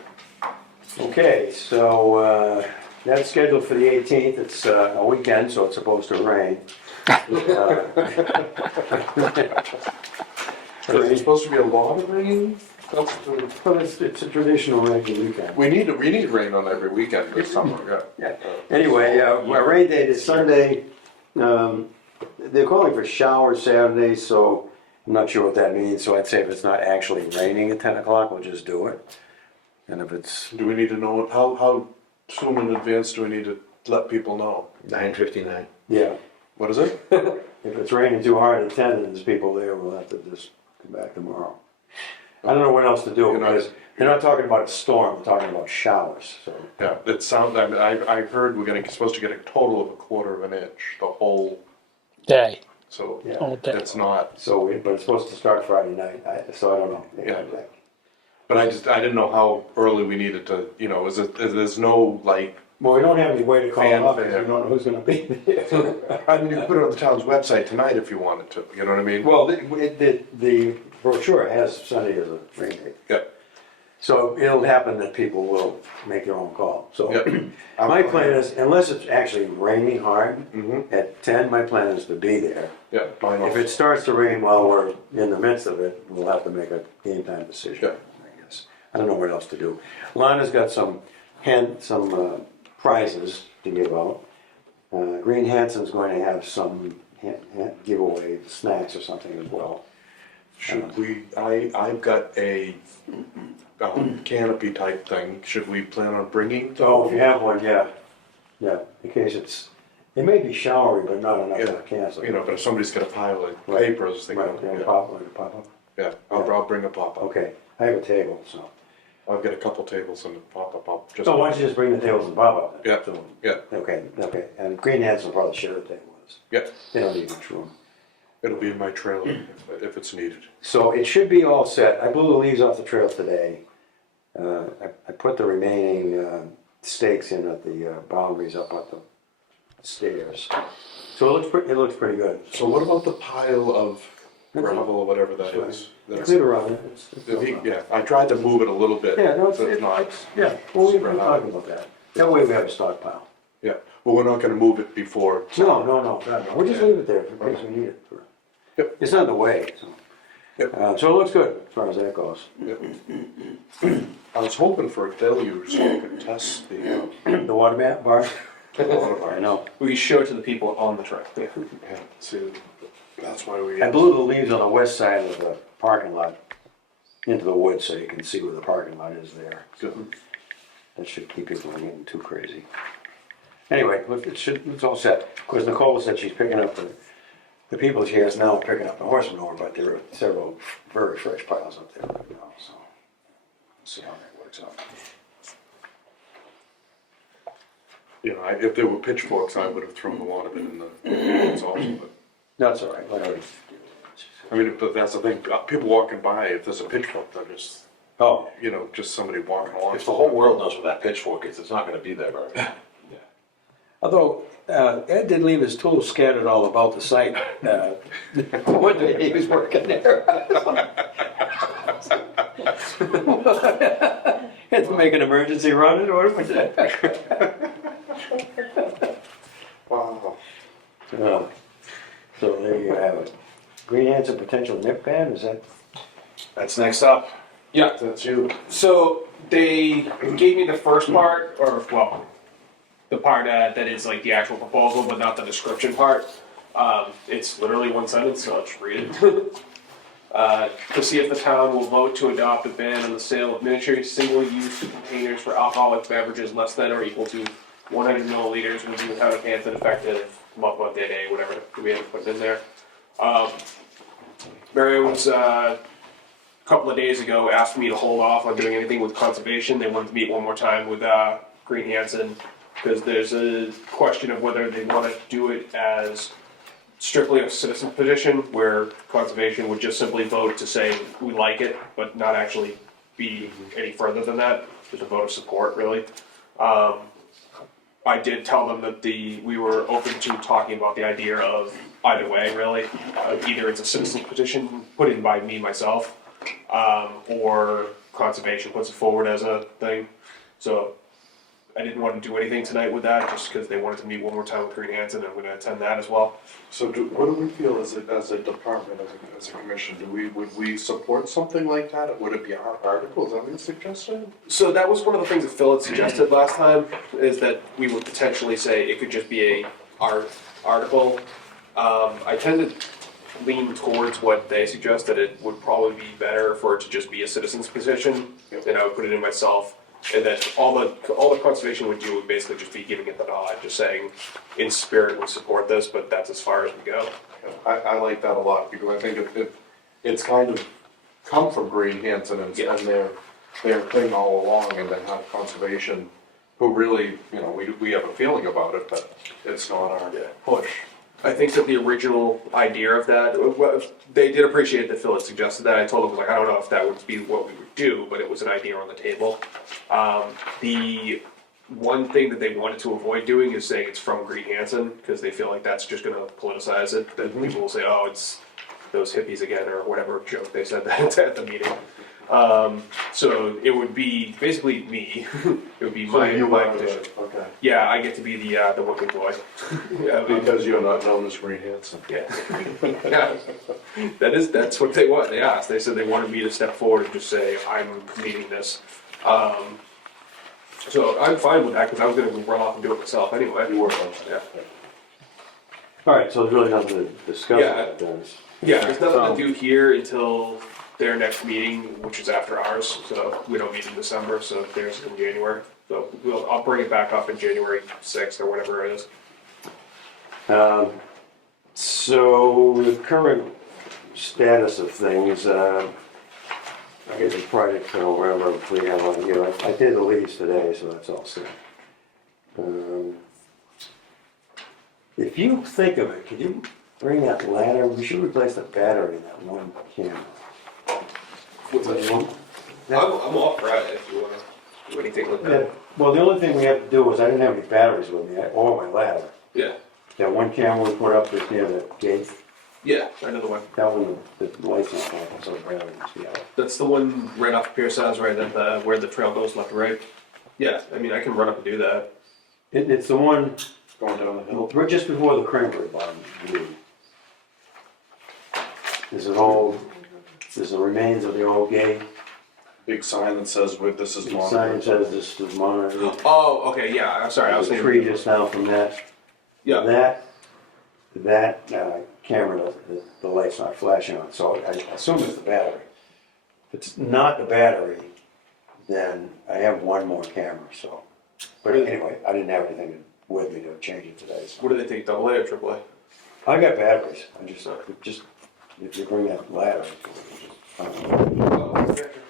Okay, so that's scheduled for the 18th. It's a weekend, so it's supposed to rain. Is there supposed to be a lot of rain? That's the, Well, it's a traditional rainy weekend. we need rain on every weekend this summer, yeah. Yeah. Anyway, our rain date is Sunday. They're calling for showers Saturday, so I'm not sure what that means. So I'd say if it's not actually raining at 10 o'clock, we'll just do it. And if it's, Do we need to know, how soon in advance do we need to let people know? 9:59. yeah, What is it? if it's raining too hard at 10 and there's people there, we'll have to just come back tomorrow. I don't know what else to do, You know, because they're not talking about a storm, they're talking about showers, so. Yeah, it sounds, I mean, I heard supposed to get a total of a quarter of an inch, the whole, Day, so Yeah. all day. it's not, But it's supposed to start Friday night, so I don't know. Yeah. but I didn't know how early we needed to, there's no like, Well, we don't have any way to call them up, because Fanfare. we don't know who's gonna be there. I mean, you could put it on the town's website tonight if you wanted to, you know what I mean? Well, the brochure has Sunday as a rain date. Yeah, So it'll happen that people will make their own call, so. yeah. My plan is, unless it's actually raining hard, Mhm. at 10, my plan is to be there. Yeah, mine If also. it starts to rain while we're in the midst of it, we'll have to make a game time decision, Yeah. I guess. I don't know what else to do. Lana's got some prizes to give out. Green Hanson's going to have some giveaway snacks or something as well. Should we, I've got a canopy type thing, should we plan on bringing? So if you have one, yeah, in case it may be showery, but not enough Yeah, to cancel. but if somebody's got a pile of Right. papers, they Right, can, yeah, pop up. yeah, I'll bring a pop-up. Okay, I have a table, so. I've got a couple tables and a pop-up, just. So why don't you just bring the tables and pop up? Yeah, So, yeah, Okay, and Green Hanson will probably share the table with us. yeah, They don't need much room. it'll be in my trailer if it's needed. So it should be all set. I blew the leaves off the trail today. I put the remaining stakes in at the boundaries up at the stairs. So it looks pretty good. So what about the pile of gravel or whatever that is? That's- Clear around it. Yeah, I tried to move it a little bit. Yeah, no, so it's not. yeah, well, we've spread been out. talking about that. That way we have a stockpile. Yeah, but we're not gonna move it before. No, God, no. We'll just leave it there in case we need it. Yep. It's not in the way, so. Yep. So it looks good as far as that goes. Yep. I was hoping for a deluge so I could test the The water bar? water I line. know. We show it to the people on the trail. Yeah, see, that's why we. I blew the leaves on the west side of the parking lot into the woods so you can see where the parking lot is there. Good. That should keep people from getting too crazy. Anyway, look, it's all set. Of course, Nicole said she's picking up the people she has now picking up the horse manure, but there are several very fresh piles up there right now, so. We'll see how that works out. If there were pitchforks, I would have thrown a lot of it in the woods also, but. That's all right, whatever. I mean, but that's the thing, people walking by, if there's a pitchfork, they're just, Oh, just somebody walking along. If the whole world knows where that pitchfork is, it's not gonna be there very long. although Ed did leave his tools scattered all about the site. One day he was working there. Had to make an emergency run in order for that. Wow. So there you have it. Green Hanson potential nip ban, is that? That's next up. Yeah. That's you. So they gave me the first part, or well, the part that is like the actual proposal, but not the description part. It's literally one sentence, so I'll just read it. To see if the town will vote to adopt a ban on the sale of miniature single-use containers for alcoholic beverages less than or equal to 100 milliliters within the town of Hanson, effective month, day, whatever we had to put in there. Mary was a couple of days ago asked me to hold off on doing anything with conservation. They wanted to meet one more time with Green Hanson because there's a question of whether they want to do it as strictly a citizen petition where conservation would just simply vote to say we like it, but not actually be any further than that. Just a vote of support, really. I did tell them that we were open to talking about the idea of either way, really. Either it's a citizen petition put in by me, myself, or conservation puts it forward as a thing. So I didn't want to do anything tonight with that, just because they wanted to meet one more time with Green Hanson. I'm going to attend that as well. So what do we feel as a department, as a commission, would we support something like that? Would it be our article, is that what you suggested? So that was one of the things that Phil had suggested last time, is that we would potentially say it could just be a article. I tend to lean towards what they suggest, that it would probably be better for it to just be a citizen's petition, and I would put it in myself. And then all the conservation would do would basically just be giving it the nod, just saying, in spirit, we support this, but that's as far as we go. I like that a lot, because I think it's kind of come from Green Hanson and their thing all along, and then have conservation, who really, you know, we have a feeling about it, but it's not our push. I think that the original idea of that, they did appreciate that Phil had suggested that. I told him, like, I don't know if that would be what we would do, but it was an idea on the table. The one thing that they wanted to avoid doing is saying it's from Green Hanson, because they feel like that's just gonna politicize it. That people will say, oh, it's those hippies again, or whatever joke they said that at the meeting. So it would be basically me. It would be So you my are the- petition. okay. Yeah, I get to be the whipping boy. Yeah, Because you're not known as Green Hanson. yeah. Yeah. That's what they want. They asked. They said they wanted me to step forward and just say, I'm meeting this. So I'm fine with that, because I was gonna run off and do it myself anyway. You were, Yeah. All right, so there's really nothing to discuss Yeah. about that. Yeah, there's nothing to do here until their next meeting, which is after ours, so we don't meet in December, so theirs is in January. So I'll bring it back up in January 6th or whatever it is. So the current status of things, I guess the project or whatever we have on here, I did the leaves today, so that's all set. If you think of it, could you bring that ladder? We should replace the battery in that one camera. What's that? I'm off Friday if you wanna do anything like Yeah, that. well, the only thing we have to do is, I didn't have any batteries with me, or my ladder. Yeah, That one camera we put up just near the gate, yeah, another one. that one, the lights not on, so the battery must be out. That's the one right off Pierce House, right at the, where the trail goes left to right. Yeah, I mean, I can run up and do that. It's the one, going down the hill. right just before the cranberry bottom. There's an old, there's the remains of the old gate. Big sign that says, this is The monitored. sign says this is monitored. Oh, okay, yeah, I'm sorry, I was There's a thinking. tree just down from that. Yeah, That camera, the light's not flashing on, so I assume it's the battery. If it's not the battery, then I have one more camera, so. But anyway, I didn't have anything with me to change it today, so. what do they take, AA or AAA? I got batteries, I just, if you bring that ladder.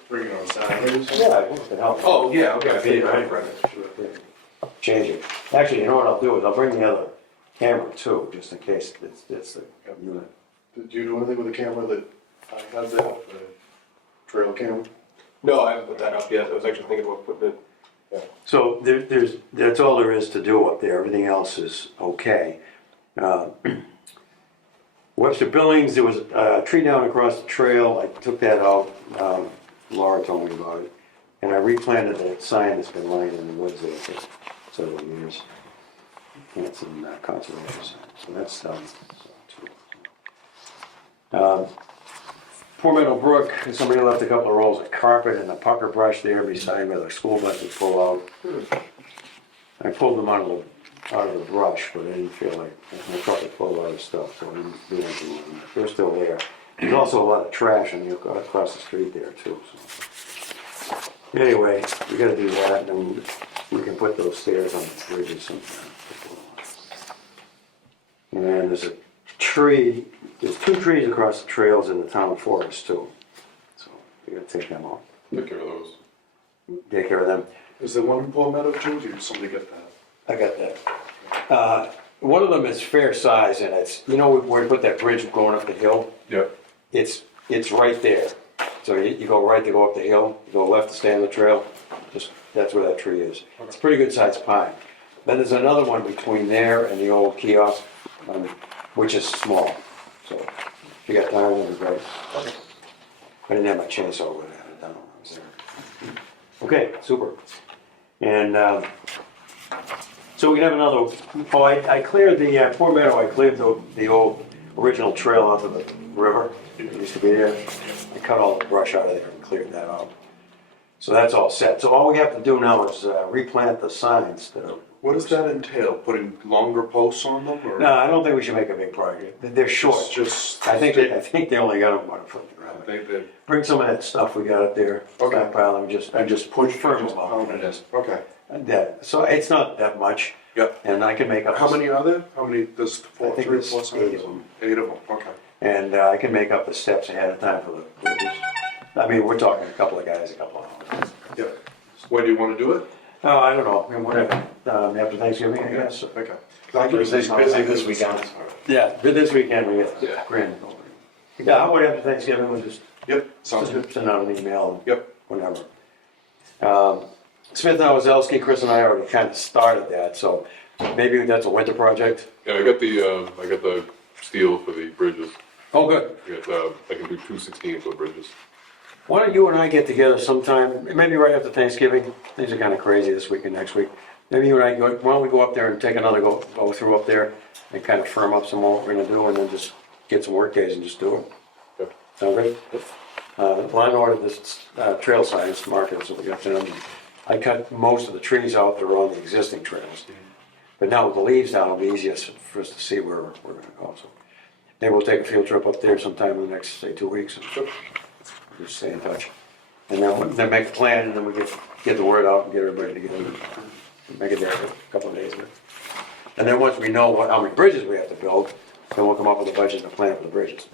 Bring it on Saturdays. Yeah, I think it can help. Oh, yeah, okay. Yeah, right. Change it. Actually, you know what I'll do is I'll bring the other camera too, just in case it's the unit. Did you do anything with the camera that I had there, the trail camera? No, I haven't put that up yet. I was actually thinking about putting it. So that's all there is to do up there, everything else is okay. Webster Billings, there was a tree down across the trail, I took that out, Laura told me about it. And I replanted that sign that's been lying in the woods there for several years. Hanson conservation sign, so that's done. Poor Meadow Brook, somebody left a couple of rolls of carpet and a pucker brush there beside where the school bus would pull out. I pulled them out of the brush, but I didn't feel like, my truck was full of other stuff, so I didn't do anything with them. They're still there. There's also a lot of trash across the street there too, so. Anyway, we gotta do that, and then we can put those stairs on the bridge or something. And there's a tree, there's 2 trees across the trails in the town forest too, so we gotta take them out. Take care of those. Take care of them. Is there one in Paul Meadow too? Did somebody get that? I got that. One of them is fair size, and it's, you know where we put that bridge going up the hill? Yep. It's right there. So you go right to go up the hill, you go left to stay on the trail, just, that's where that tree is. It's a pretty good sized pine. Then there's another one between there and the old kiosk, which is small. So if you got time, that'd be great. Okay. I didn't have my chainsaw with it, I had it down when I was there. Okay, super. And, so we can have another, I cleared the, Poor Meadow, I cleared the old original trail onto the river. It used to be there. I cut all the brush out of there and cleared that out. So that's all set. So all we have to do now is replant the signs that are. What does that entail? Putting longer posts on them, or? No, I don't think we should make a big project. They're short. It's just. I think they only got them about a foot around. They Bring some of that stuff we got up there, Okay. stockpile them, and just push firm just them up. pound it in. Okay. So it's not that much. Yep. And I can make up. How many are there? How many, there's I think 3 there's plus 8 of them. 8 of them, okay. And I can make up the steps ahead of time for the bridges. I mean, we're talking a couple of guys, a couple of hours. Yeah. When do you wanna do it? Oh, I don't know, I mean, whatever, after Thanksgiving, I guess. Okay. Busy this weekend. Yeah, but this weekend we get Yeah. grand. Yeah, how about after Thanksgiving, we'll just Yep, sounds good. send out an email. Yep. Whatever. Smith and Wazowski, Chris and I already kind of started that, so maybe that's a winter project. Yeah, I got the steel for the bridges. Oh, good. I can do 216 for the bridges. Why don't you and I get together sometime, maybe right after Thanksgiving? Things are kind of crazy this week and next week. Maybe you and I, why don't we go up there and take another go through up there and kind of firm up some more what we're gonna do and then just get some work days and just do it. Yep. Sound good? Line ordered this trail signs markers that we got to them. I cut most of the trees out that are on the existing trails. But now with the leaves down, it'll be easier for us to see where we're gonna go. So maybe we'll take a field trip up there sometime in the next, say, 2 weeks. And just stay in touch. And then make a plan and then we get the word out and get everybody together. Make it there for a couple of days. And then once we know how many bridges we have to build, then we'll come up with a budget and a plan for the bridges.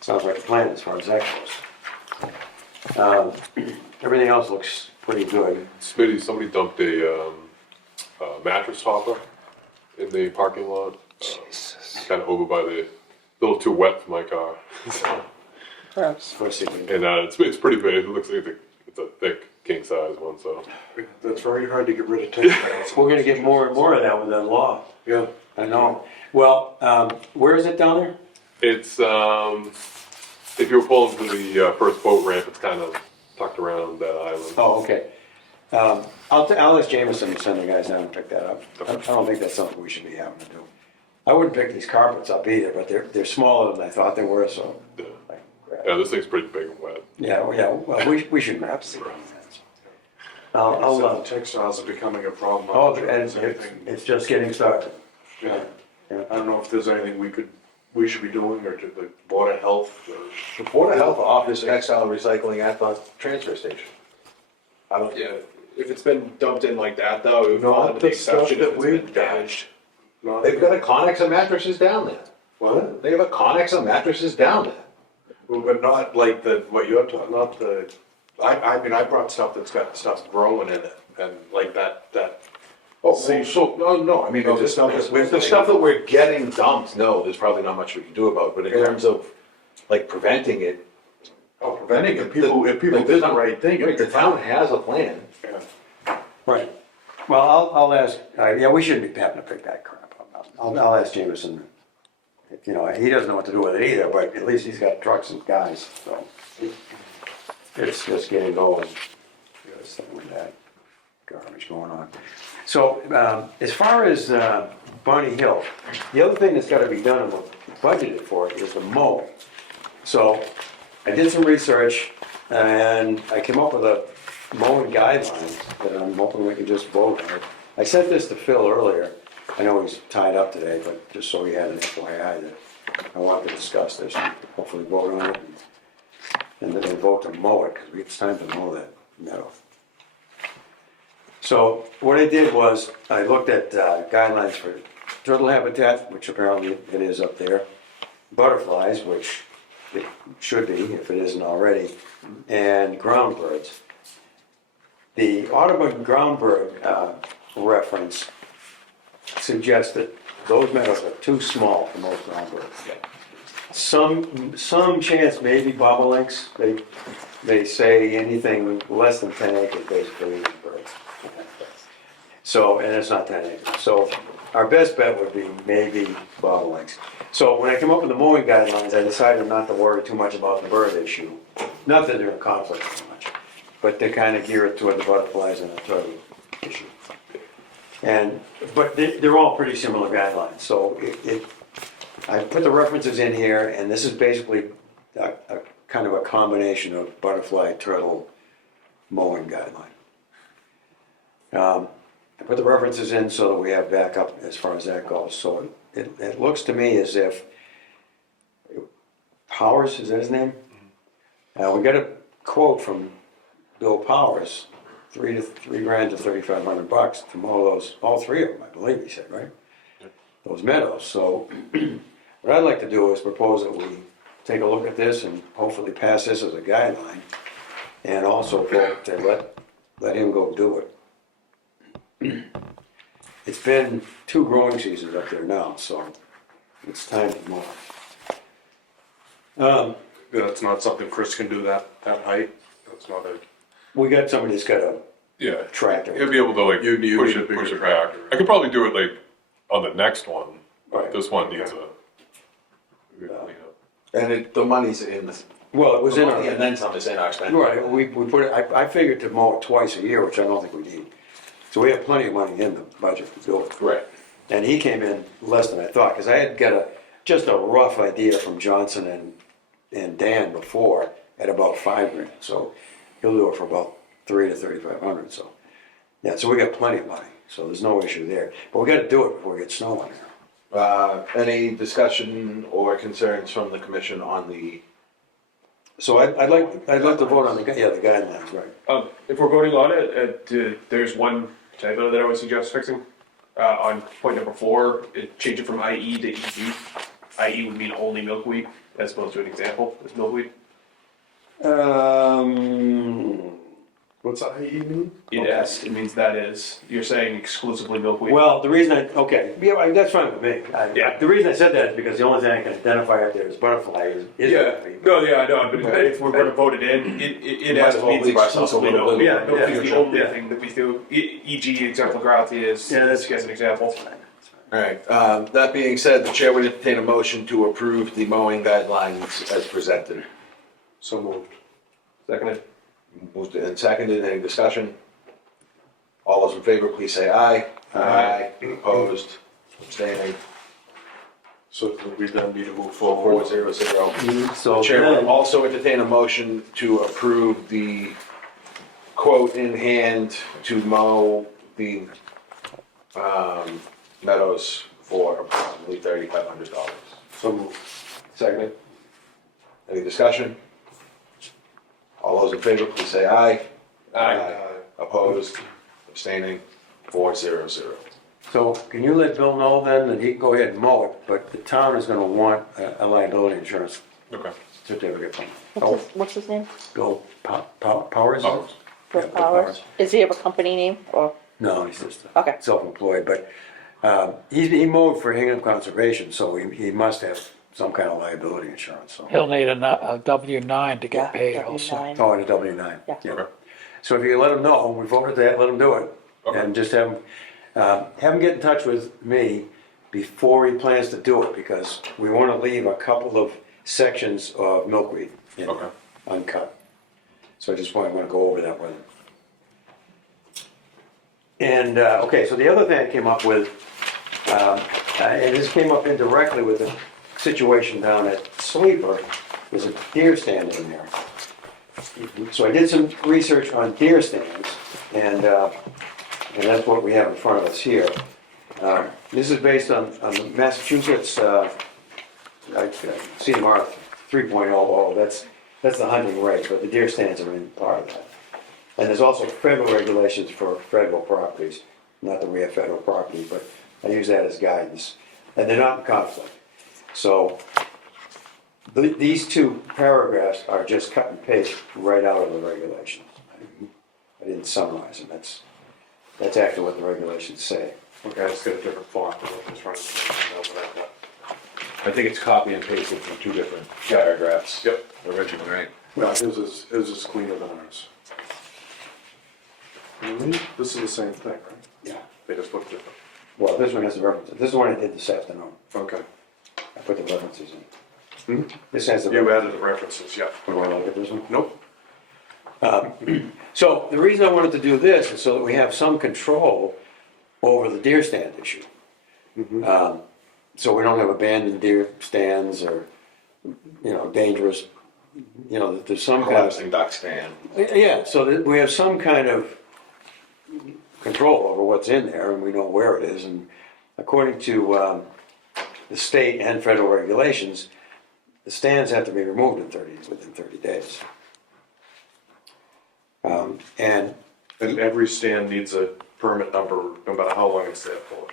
Sounds like a plan as far as that goes. Everything else looks pretty good. Smitty, somebody dumped a mattress topper in the parking lot. Kind of over by a little too wet for my car. Gross. Let's see if we can- And it's pretty big. It looks like it's a thick king size one. So That's very hard to get rid of textiles. We're gonna get more and more of that with that law. Yeah. I know. Well, where is it down there? it's if you were pulling to the first boat ramp, it's kind of tucked around that island. Oh, okay. I'll ask Jameson to send the guys down and pick that up. I don't think that's something we should be having to do. I wouldn't pick these carpets up either, but they're smaller than I thought they were, so. I can grab it. Yeah, this thing's pretty big and wet. Yeah, well, we should perhaps see. So textiles are becoming a problem. Oh, I'm and sure there's anything- it's just getting started. Yeah. Yeah. I don't know if there's anything we should be doing, or to the Board of Health, or. The Board of Health offers textile recycling at the transfer station. I don't, Yeah, if it's been dumped in like that though, it would fall Not under the the stuff exception if that it's we've been done. damaged. Not- they've got a Connex of mattresses down there. What? They have a Connex of mattresses down there. Well, but not like what you're talking, not the, I mean, I brought stuff that's got stuff growing in it, and like that. Oh, See- so, no, I mean, No, the the stuff, stuff that's- the stuff that we're getting dumped, no, there's probably not much we can do about it, but in Yeah. terms of, like, preventing it. Oh, preventing it, if people did the right thing. Right, the town has a plan. Yeah. Right. Well, I'll ask, yeah, we shouldn't be having to pick that crap up. I'll ask Jameson. You know, he doesn't know what to do with it either, but at least he's got trucks and guys, so. It's just getting going. Something like that garbage going on. So, as far as Bonnie Hill, the other thing that's gotta be done and we're budgeted for it is the mowing. So, I did some research and I came up with a mowing guidelines that I'm hoping we can just vote on. I sent this to Phil earlier. I know he's tied up today, but just so he had an FYI that I wanted to discuss this and hopefully vote on it. And then vote to mow it, because it's time to mow that meadow. So what I did was, I looked at guidelines for turtle habitat, which apparently it is up there, butterflies, which it should be, if it isn't already, and ground birds. The Audubon ground bird reference suggests that those meadows are too small for most ground birds. Some chance maybe bobolinks, they say anything less than 10 acres basically is birds. So, and it's not 10 acres. So our best bet would be maybe bobolinks. So when I came up with the mowing guidelines, I decided not to worry too much about the bird issue. Not that they're in conflict too much, but to kind of gear it toward the butterflies and the turtle issue. But they're all pretty similar guidelines, so I put the references in here, and this is basically a kind of a combination of butterfly, turtle, mowing guideline. I put the references in so that we have backup as far as that goes. So it looks to me as if Powers, is that his name? We got a quote from Bill Powers, $3,000 to $3,500 to mow those, all three of them, I believe he said, right? Those meadows. So what I'd like to do is propose that we take a look at this and hopefully pass this as a guideline. And also vote to let him go do it. It's been 2 growing seasons up there now, so it's time to mow. That's not something Chris can do that height, that's not a. We got somebody that's got a Yeah. tractor. You'll be able to like You need push a it, bigger push it tractor. back. I could probably do it like on the next one. Right. This one needs a. Clean up. And the money's in the, Well, it was in our. and then some is in our spending. Right, we put it, I figured to mow it twice a year, which I don't think we need. So we have plenty of money in the budget to do it. Correct. And he came in less than I thought, because I had got just a rough idea from Johnson and Dan before at about $5,000. So he'll do it for about $300 to $3,500, so. Yeah, so we got plenty of money, so there's no issue there. But we gotta do it before we get snow on there. Any discussion or concerns from the commission on the, So I'd like to vote on the guidelines, right? If we're voting on it, there's one typo that I would suggest fixing. On point number 4, change it from IE to EG. IE would mean only milkweed, as opposed to an example, as milkweed. What's that IE mean? Yes, it means that is, you're saying exclusively milkweed. Well, the reason yeah, that's fine with me. Yeah. The reason I said that is because the only thing I can identify up there as butterfly is. Yeah, no, yeah, I know, but if we're gonna vote it in, it Might has as to well be leave ourselves a exclusively little milkweed. bit. Milkweed is the Yeah. only thing that we do, e.g. exemplography is, Yeah, that's- as an example. all right, that being said, the chair would entertain a motion to approve the mowing guidelines as presented. So moved. Seconded. Moved and seconded, any discussion? All those in favor, please say aye. Aye. Opposed, abstaining, So we then need to move forward. 4-0-0. So The chair would then, also entertain a motion to approve the quote in hand to mow the meadows for approximately $3,500. So moved. Seconded. Any discussion? All those in favor, please say aye. Aye. Opposed, abstaining, 4-0-0. so can you let Bill know then that he can go ahead and mow it, but the town is gonna want a liability insurance Okay. certificate from What's his name? Bill Powers? Powers. Bill Yeah, Bill Powers? Does he have a company name or? No, he's just Okay. self-employed, but he mowed for Hingham Conservation, so he must have some kind of liability insurance, so. He'll need a W-9 to get paid W9. also. Oh, and a W-9. Yeah. Okay. So if you let him know, we voted that, let him do it. Okay. And just have him get in touch with me before he plans to do it, because we want to leave a couple of sections of milkweed in Okay. uncut. So I just want to go over that with him. And, okay, so the other thing I came up with, and this came up indirectly with the situation down at Sleeper, there's a deer stand in there. So I did some research on deer stands, and that's what we have in front of us here. This is based on the Massachusetts CMR 3.00, that's the hunting rate, but the deer stands are in part of that. And there's also federal regulations for federal properties, not that we have federal property, but I use that as guidance, and they're not in conflict. So these 2 paragraphs are just cut and paste right out of the regulations. I didn't summarize them, that's actually what the regulations say. Okay, let's get a different font, but I'm just running. I think it's copy and pasted from 2 different paragraphs. Yep. Original, right? No, his is cleaner than ours. Really? This is the same thing, right? Yeah. They just look different. Well, this one has the references, this is the one I did this afternoon, Okay. I put the references in. This has the. You added the references, yeah. You wanna look at this one? Nope. So the reason I wanted to do this is so that we have some control over the deer stand issue. So we don't have abandoned deer stands or, dangerous, that there's some kind of. Collapsing duck stand. Yeah, so that we have some kind of control over what's in there and we know where it is. And according to the state and federal regulations, the stands have to be removed within 30 days. And And every stand needs a permit number, no matter how long it's there for.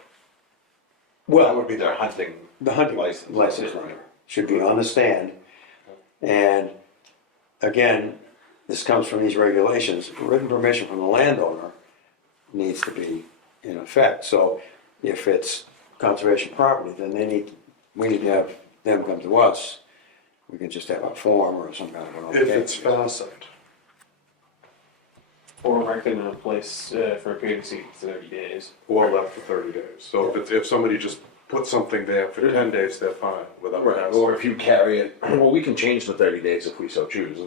That would be their hunting. the hunting License. license number should be on the stand. And again, this comes from these regulations, written permission from the landowner needs to be in effect. So if it's conservation property, then we need to have them come to us. We can just have a form or some kind of an If okay. it's facet, Or erected in a place for a period of 30 days. or left for 30 days. So if somebody just puts something there for 10 days, they're fine without Right, facet. or if you carry it, well, we can change the 30 days if we so choose.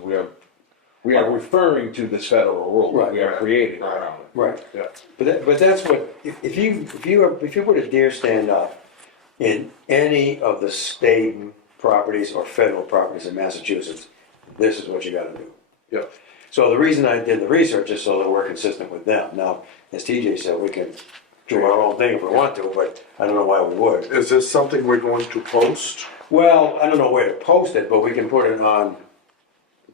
We are referring to this federal rule that we are Right. creating around it. Right. Yeah. But that's what, if you put a deer stand up in any of the state properties or federal properties in Massachusetts, this is what you gotta do. Yeah. So the reason I did the research is so that we're consistent with them. Now, as TJ said, we can do our own thing if we want to, but I don't know why we would. Is this something we're going to post? Well, I don't know where to post it, but we can put it on,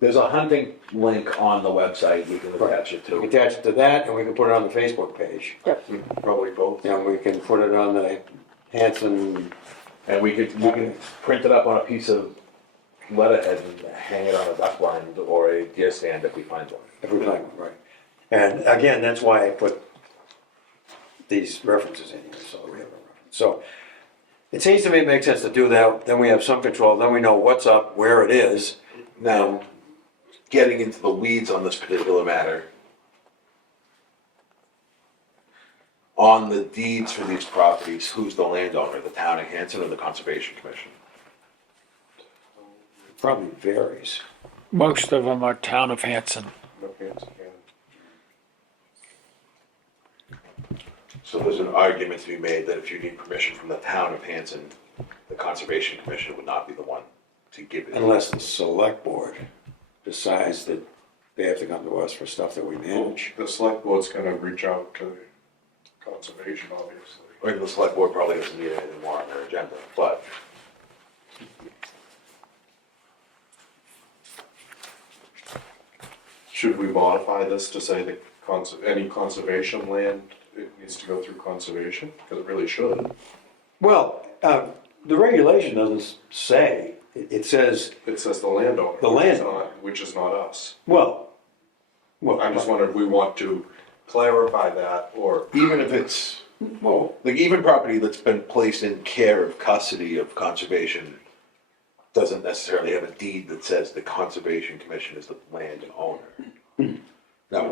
There's a hunting link on the website we can attach it we can to. attach it to that, and we can put it on the Facebook page. Probably both. And we can put it on the Hanson, And we can print it up on a piece of letterhead and hang it on a duck blind or a deer stand if we find one. every time, right. And again, that's why I put these references in here, so that we have a reference. So it seems to me it makes sense to do that, then we have some control, then we know what's up, where it is. Now, getting into the weeds on this particular matter, on the deeds for these properties, who's the landowner, the town of Hanson or the Conservation Commission? Probably varies. Most of them are town of Hanson. No hands, yeah. So there's an argument to be made that if you need permission from the town of Hanson, the Conservation Commission would not be the one to give it. Unless the select board decides that they have to come to us for stuff that we manage. The select board's gonna reach out to conservation, obviously. Or the select board probably doesn't need anything more on their agenda, but Should we modify this to say that any conservation land, it needs to go through conservation? Because it really should. Well, the regulation doesn't say, it says, It says the landowner. The which is landowner. Which is not us. well, I just wondered, we want to clarify that, or even if it's, well, like even property that's been placed in care of custody of conservation doesn't necessarily have a deed that says the Conservation Commission is the landowner. Now,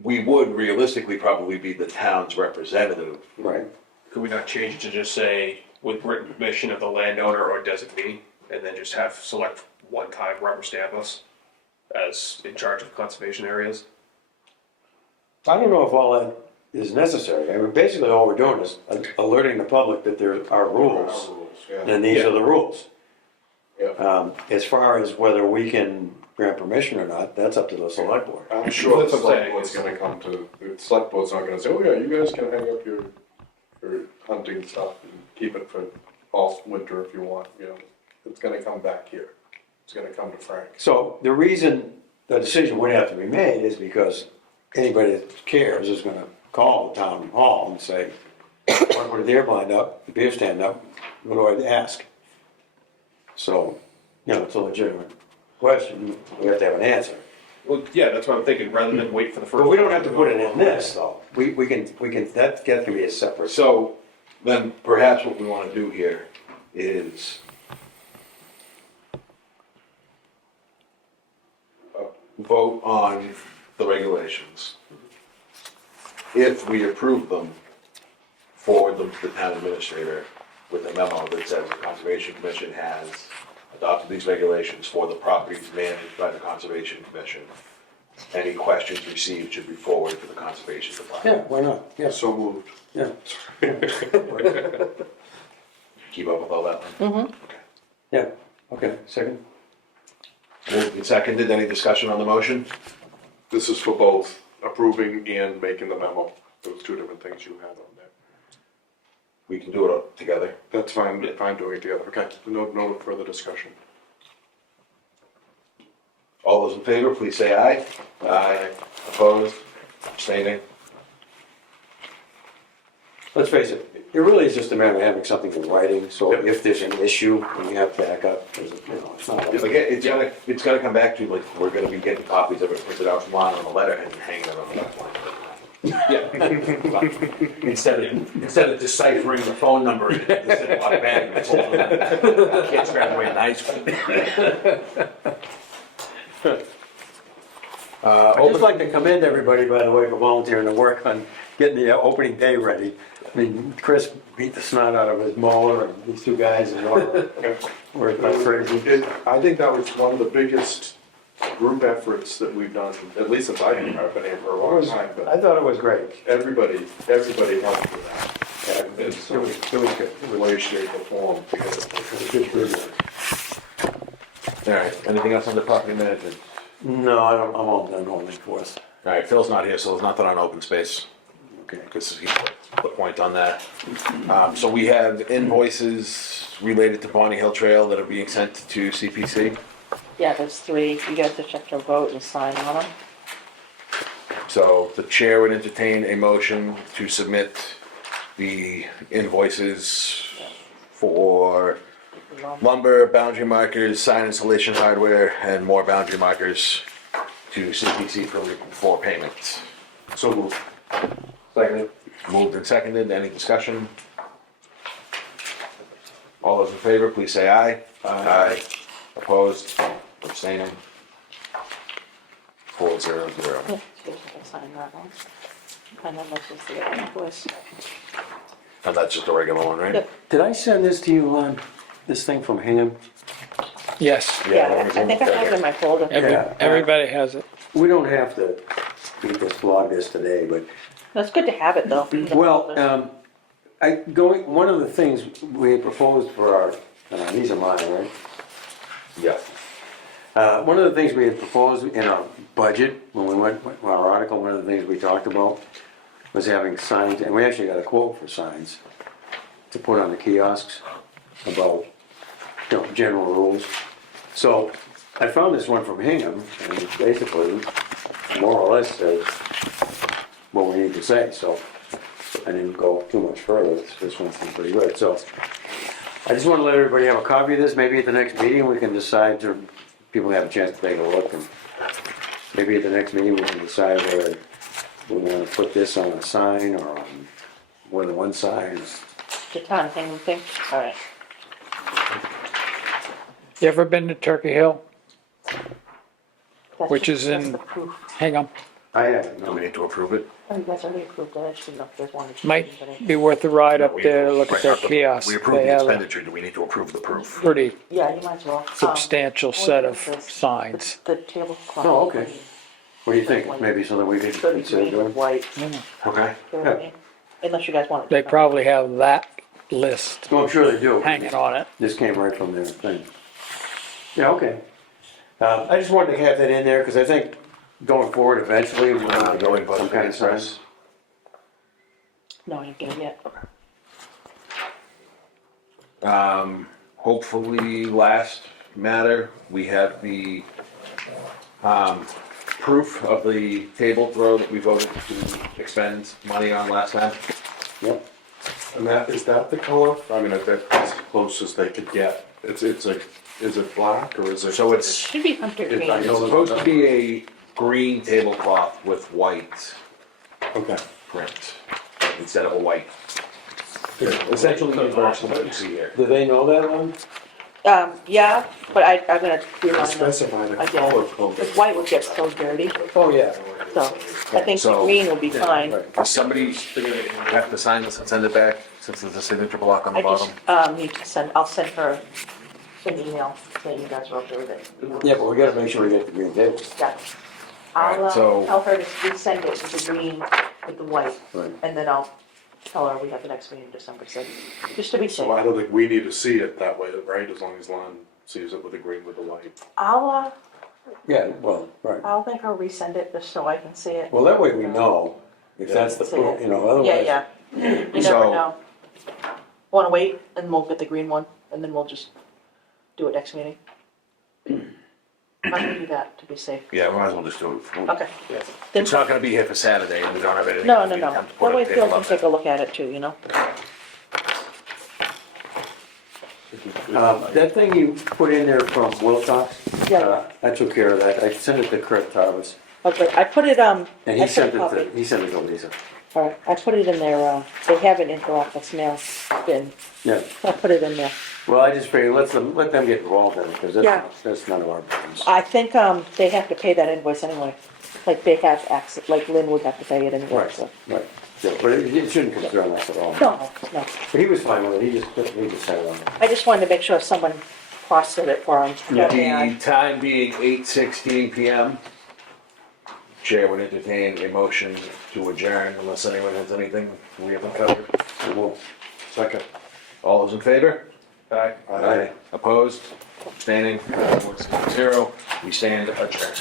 we would realistically probably be the town's representative. right. Could we not change it to just say with written permission of the landowner or designee, and then just have select one time rubber stamp us as in charge of conservation areas? I don't know if all that is necessary. I mean, basically all we're doing is alerting the public that there are rules, our rules, yeah. and these are the rules. Yeah. As far as whether we can grant permission or not, that's up to the select board. I'm sure the That's what I'm select saying, board's is- gonna come to, the select board's not gonna say, oh yeah, you guys can hang up your hunting stuff and keep it for all winter if you want, you know. It's gonna come back here. It's gonna come to Frank. So the reason the decision would have to be made is because anybody that cares is gonna call the town hall and say, I want to put a deer blind up, a deer stand up, what do I ask? So, you know, it's a legitimate question, we have to have an answer. Well, yeah, that's what I'm thinking, rather than wait for the first. But we don't have to put it in this, though. We can, that can be a separate. So then perhaps what we want to do here is vote on the regulations. If we approve them, forward them to the town administrator with a memo that says the Conservation Commission has adopted these regulations for the properties managed by the Conservation Commission. Any questions received should be forwarded to the Conservation Department. Yeah, why not? Yeah, So moved. yeah. Keep up with all that one. Yeah, okay, second. Moved and seconded, any discussion on the motion? This is for both approving and making the memo. Those two different things you have on there. We can do it all together. That's fine, fine doing it together. Okay, no further discussion. All those in favor, please say aye. Aye. Opposed? Abstaining? let's face it, it really is just a matter of having something in writing, so if there's an issue, we have backup, 'cause, you know, it's not. Again, it's gotta come back to, like, we're gonna be getting copies of it printed out from on the letterhead and hanging it on the back line. Yeah. Instead of deciphering the phone number, it's in a lot of bag, it's all, kids graduating high school. I'd just like to commend everybody, by the way, for volunteering to work on getting the opening day ready. I mean, Chris beat the snot out of his mower, and these two guys and worked like crazy. I think that was one of the biggest group efforts that we've done, at least since I've been here for a long time, I but thought it was great. everybody helped with that. Yeah, it was good. In way, shape, or form. It was good. All right, anything else on the property management? No, I'm all done holding for us. All right, Phil's not here, so there's nothing on open space, Okay. because he put the point on that. So we have invoices related to Bonnie Hill Trail that are being sent to CPC. Yeah, there's 3. You guys just have to vote and sign on them. So the chair would entertain a motion to submit the invoices for lumber, boundary markers, sign installation hardware, and more boundary markers to CPC for payment. So moved. Seconded. Moved and seconded, any discussion? All those in favor, please say aye. Aye. Opposed, abstaining? 400. Yeah, you guys have to sign that one. And then this is the invoice. And that's just a regular one, right? Yep. Did I send this to you, this thing from Hingham? Yes, Yeah, I think I have it in my folder. Yeah. everybody has it. We don't have to beat this, log this today, but, That's good to have it, though. well, one of the things we had proposed for our, these are mine, right? Yeah. One of the things we had proposed in our budget, when we went, our article, one of the things we talked about was having signs, and we actually got a quote for signs to put on the kiosks about, general rules. So I found this one from Hingham, and it basically, more or less says what we need to say, so I didn't go too much further. This one seemed pretty good, so I just want to let everybody have a copy of this. Maybe at the next meeting, we can decide to, people have a chance to take a look, and maybe at the next meeting, we can decide whether we want to put this on a sign or on more than one sign. The town hanging thing? All right. You ever been to Turkey Hill, That's which just- is that's in the proof. Hingham? I haven't, Do we no. need to approve it? Oh, you guys already approved it. I just didn't know if there's one. that you Might didn't. be worth a ride up We there, approve- look at right, their not the- kiosks. We approve They the have a expenditure, do we need to approve the proof? pretty Yeah, you might as well. substantial set of signs. The tablecloth. Oh, okay. What do you think? Maybe so that we could Should be consider green with doing? white. Okay. You know what I mean? Unless you guys want it. They probably have that list Well, I'm sure they do. hanging on it. This came right from their thing. Yeah, okay. I just wanted to have that in there, because I think going forward, eventually, we're going to Going get some kind of signs. No, I didn't get it yet. Hopefully, last matter, we have the, proof of the table throw that we voted to expend money on last time. Yep. And is that the color? I mean, that's as close as they could get. Is it black or is it? So it's Should be hunter It's- green. I know supposed to be a green tablecloth with white Okay. print instead of a white. Essentially universal that you see here. Do they know that one? Yeah, but I'm gonna I remind them. specified a Again, color code. because white would get so dirty, Oh, yeah. so I think the So- green will be fine. Does somebody have to sign this and send it back since there's a signature block on the I just, bottom? need to send, I'll send her an email saying you guys are okay with it. Yeah, but we gotta make sure we get the green table. Yeah. I'll, Alright, so- tell her to resend it with the green, with the white, Right. and then I'll tell her we have the next meeting in December, so, just to be safe. So I don't think we need to see it that way, right? As long as Lon sees it with the green with the white. Yeah, well, right. I'll make her resend it just so I can see it. Well, that way we know if that's the, See it. otherwise. Yeah, yeah. You So- never know. Wanna wait, and we'll get the green one, and then we'll just do it next meeting? I can do that to be safe. Yeah, we might as well just do it. Okay. Then, It's not gonna be here for Saturday, and we don't have anything. no, we no, no. have to put That way a Phil table can up. take a look at it too, you know? That thing you put in there from Wilcox, Yeah. I took care of that. I sent it to Kurt Tarvis. Okay, I put it, And I he put a sent copy. it to Lisa. All right, I put it in their, they have an interoffice mail bin. Yeah, I put it in there. well, I just figured, let them get involved in it, because Yeah. that's none of our business. I think, they have to pay that invoice anyway. Like they have access, like Lynn would have to pay it anyway, Right, so. right. Yeah, but it shouldn't concern us at all. No, no. But he was fine with it, he just said it on there. I just wanted to make sure someone crossed it for him. The time being 8:16 PM. Chair would entertain a motion to adjourn unless anyone has anything we haven't covered. I will. Second. All those in favor? Aye. Aye. Opposed? Abstaining? 4-0. We stand adjourned.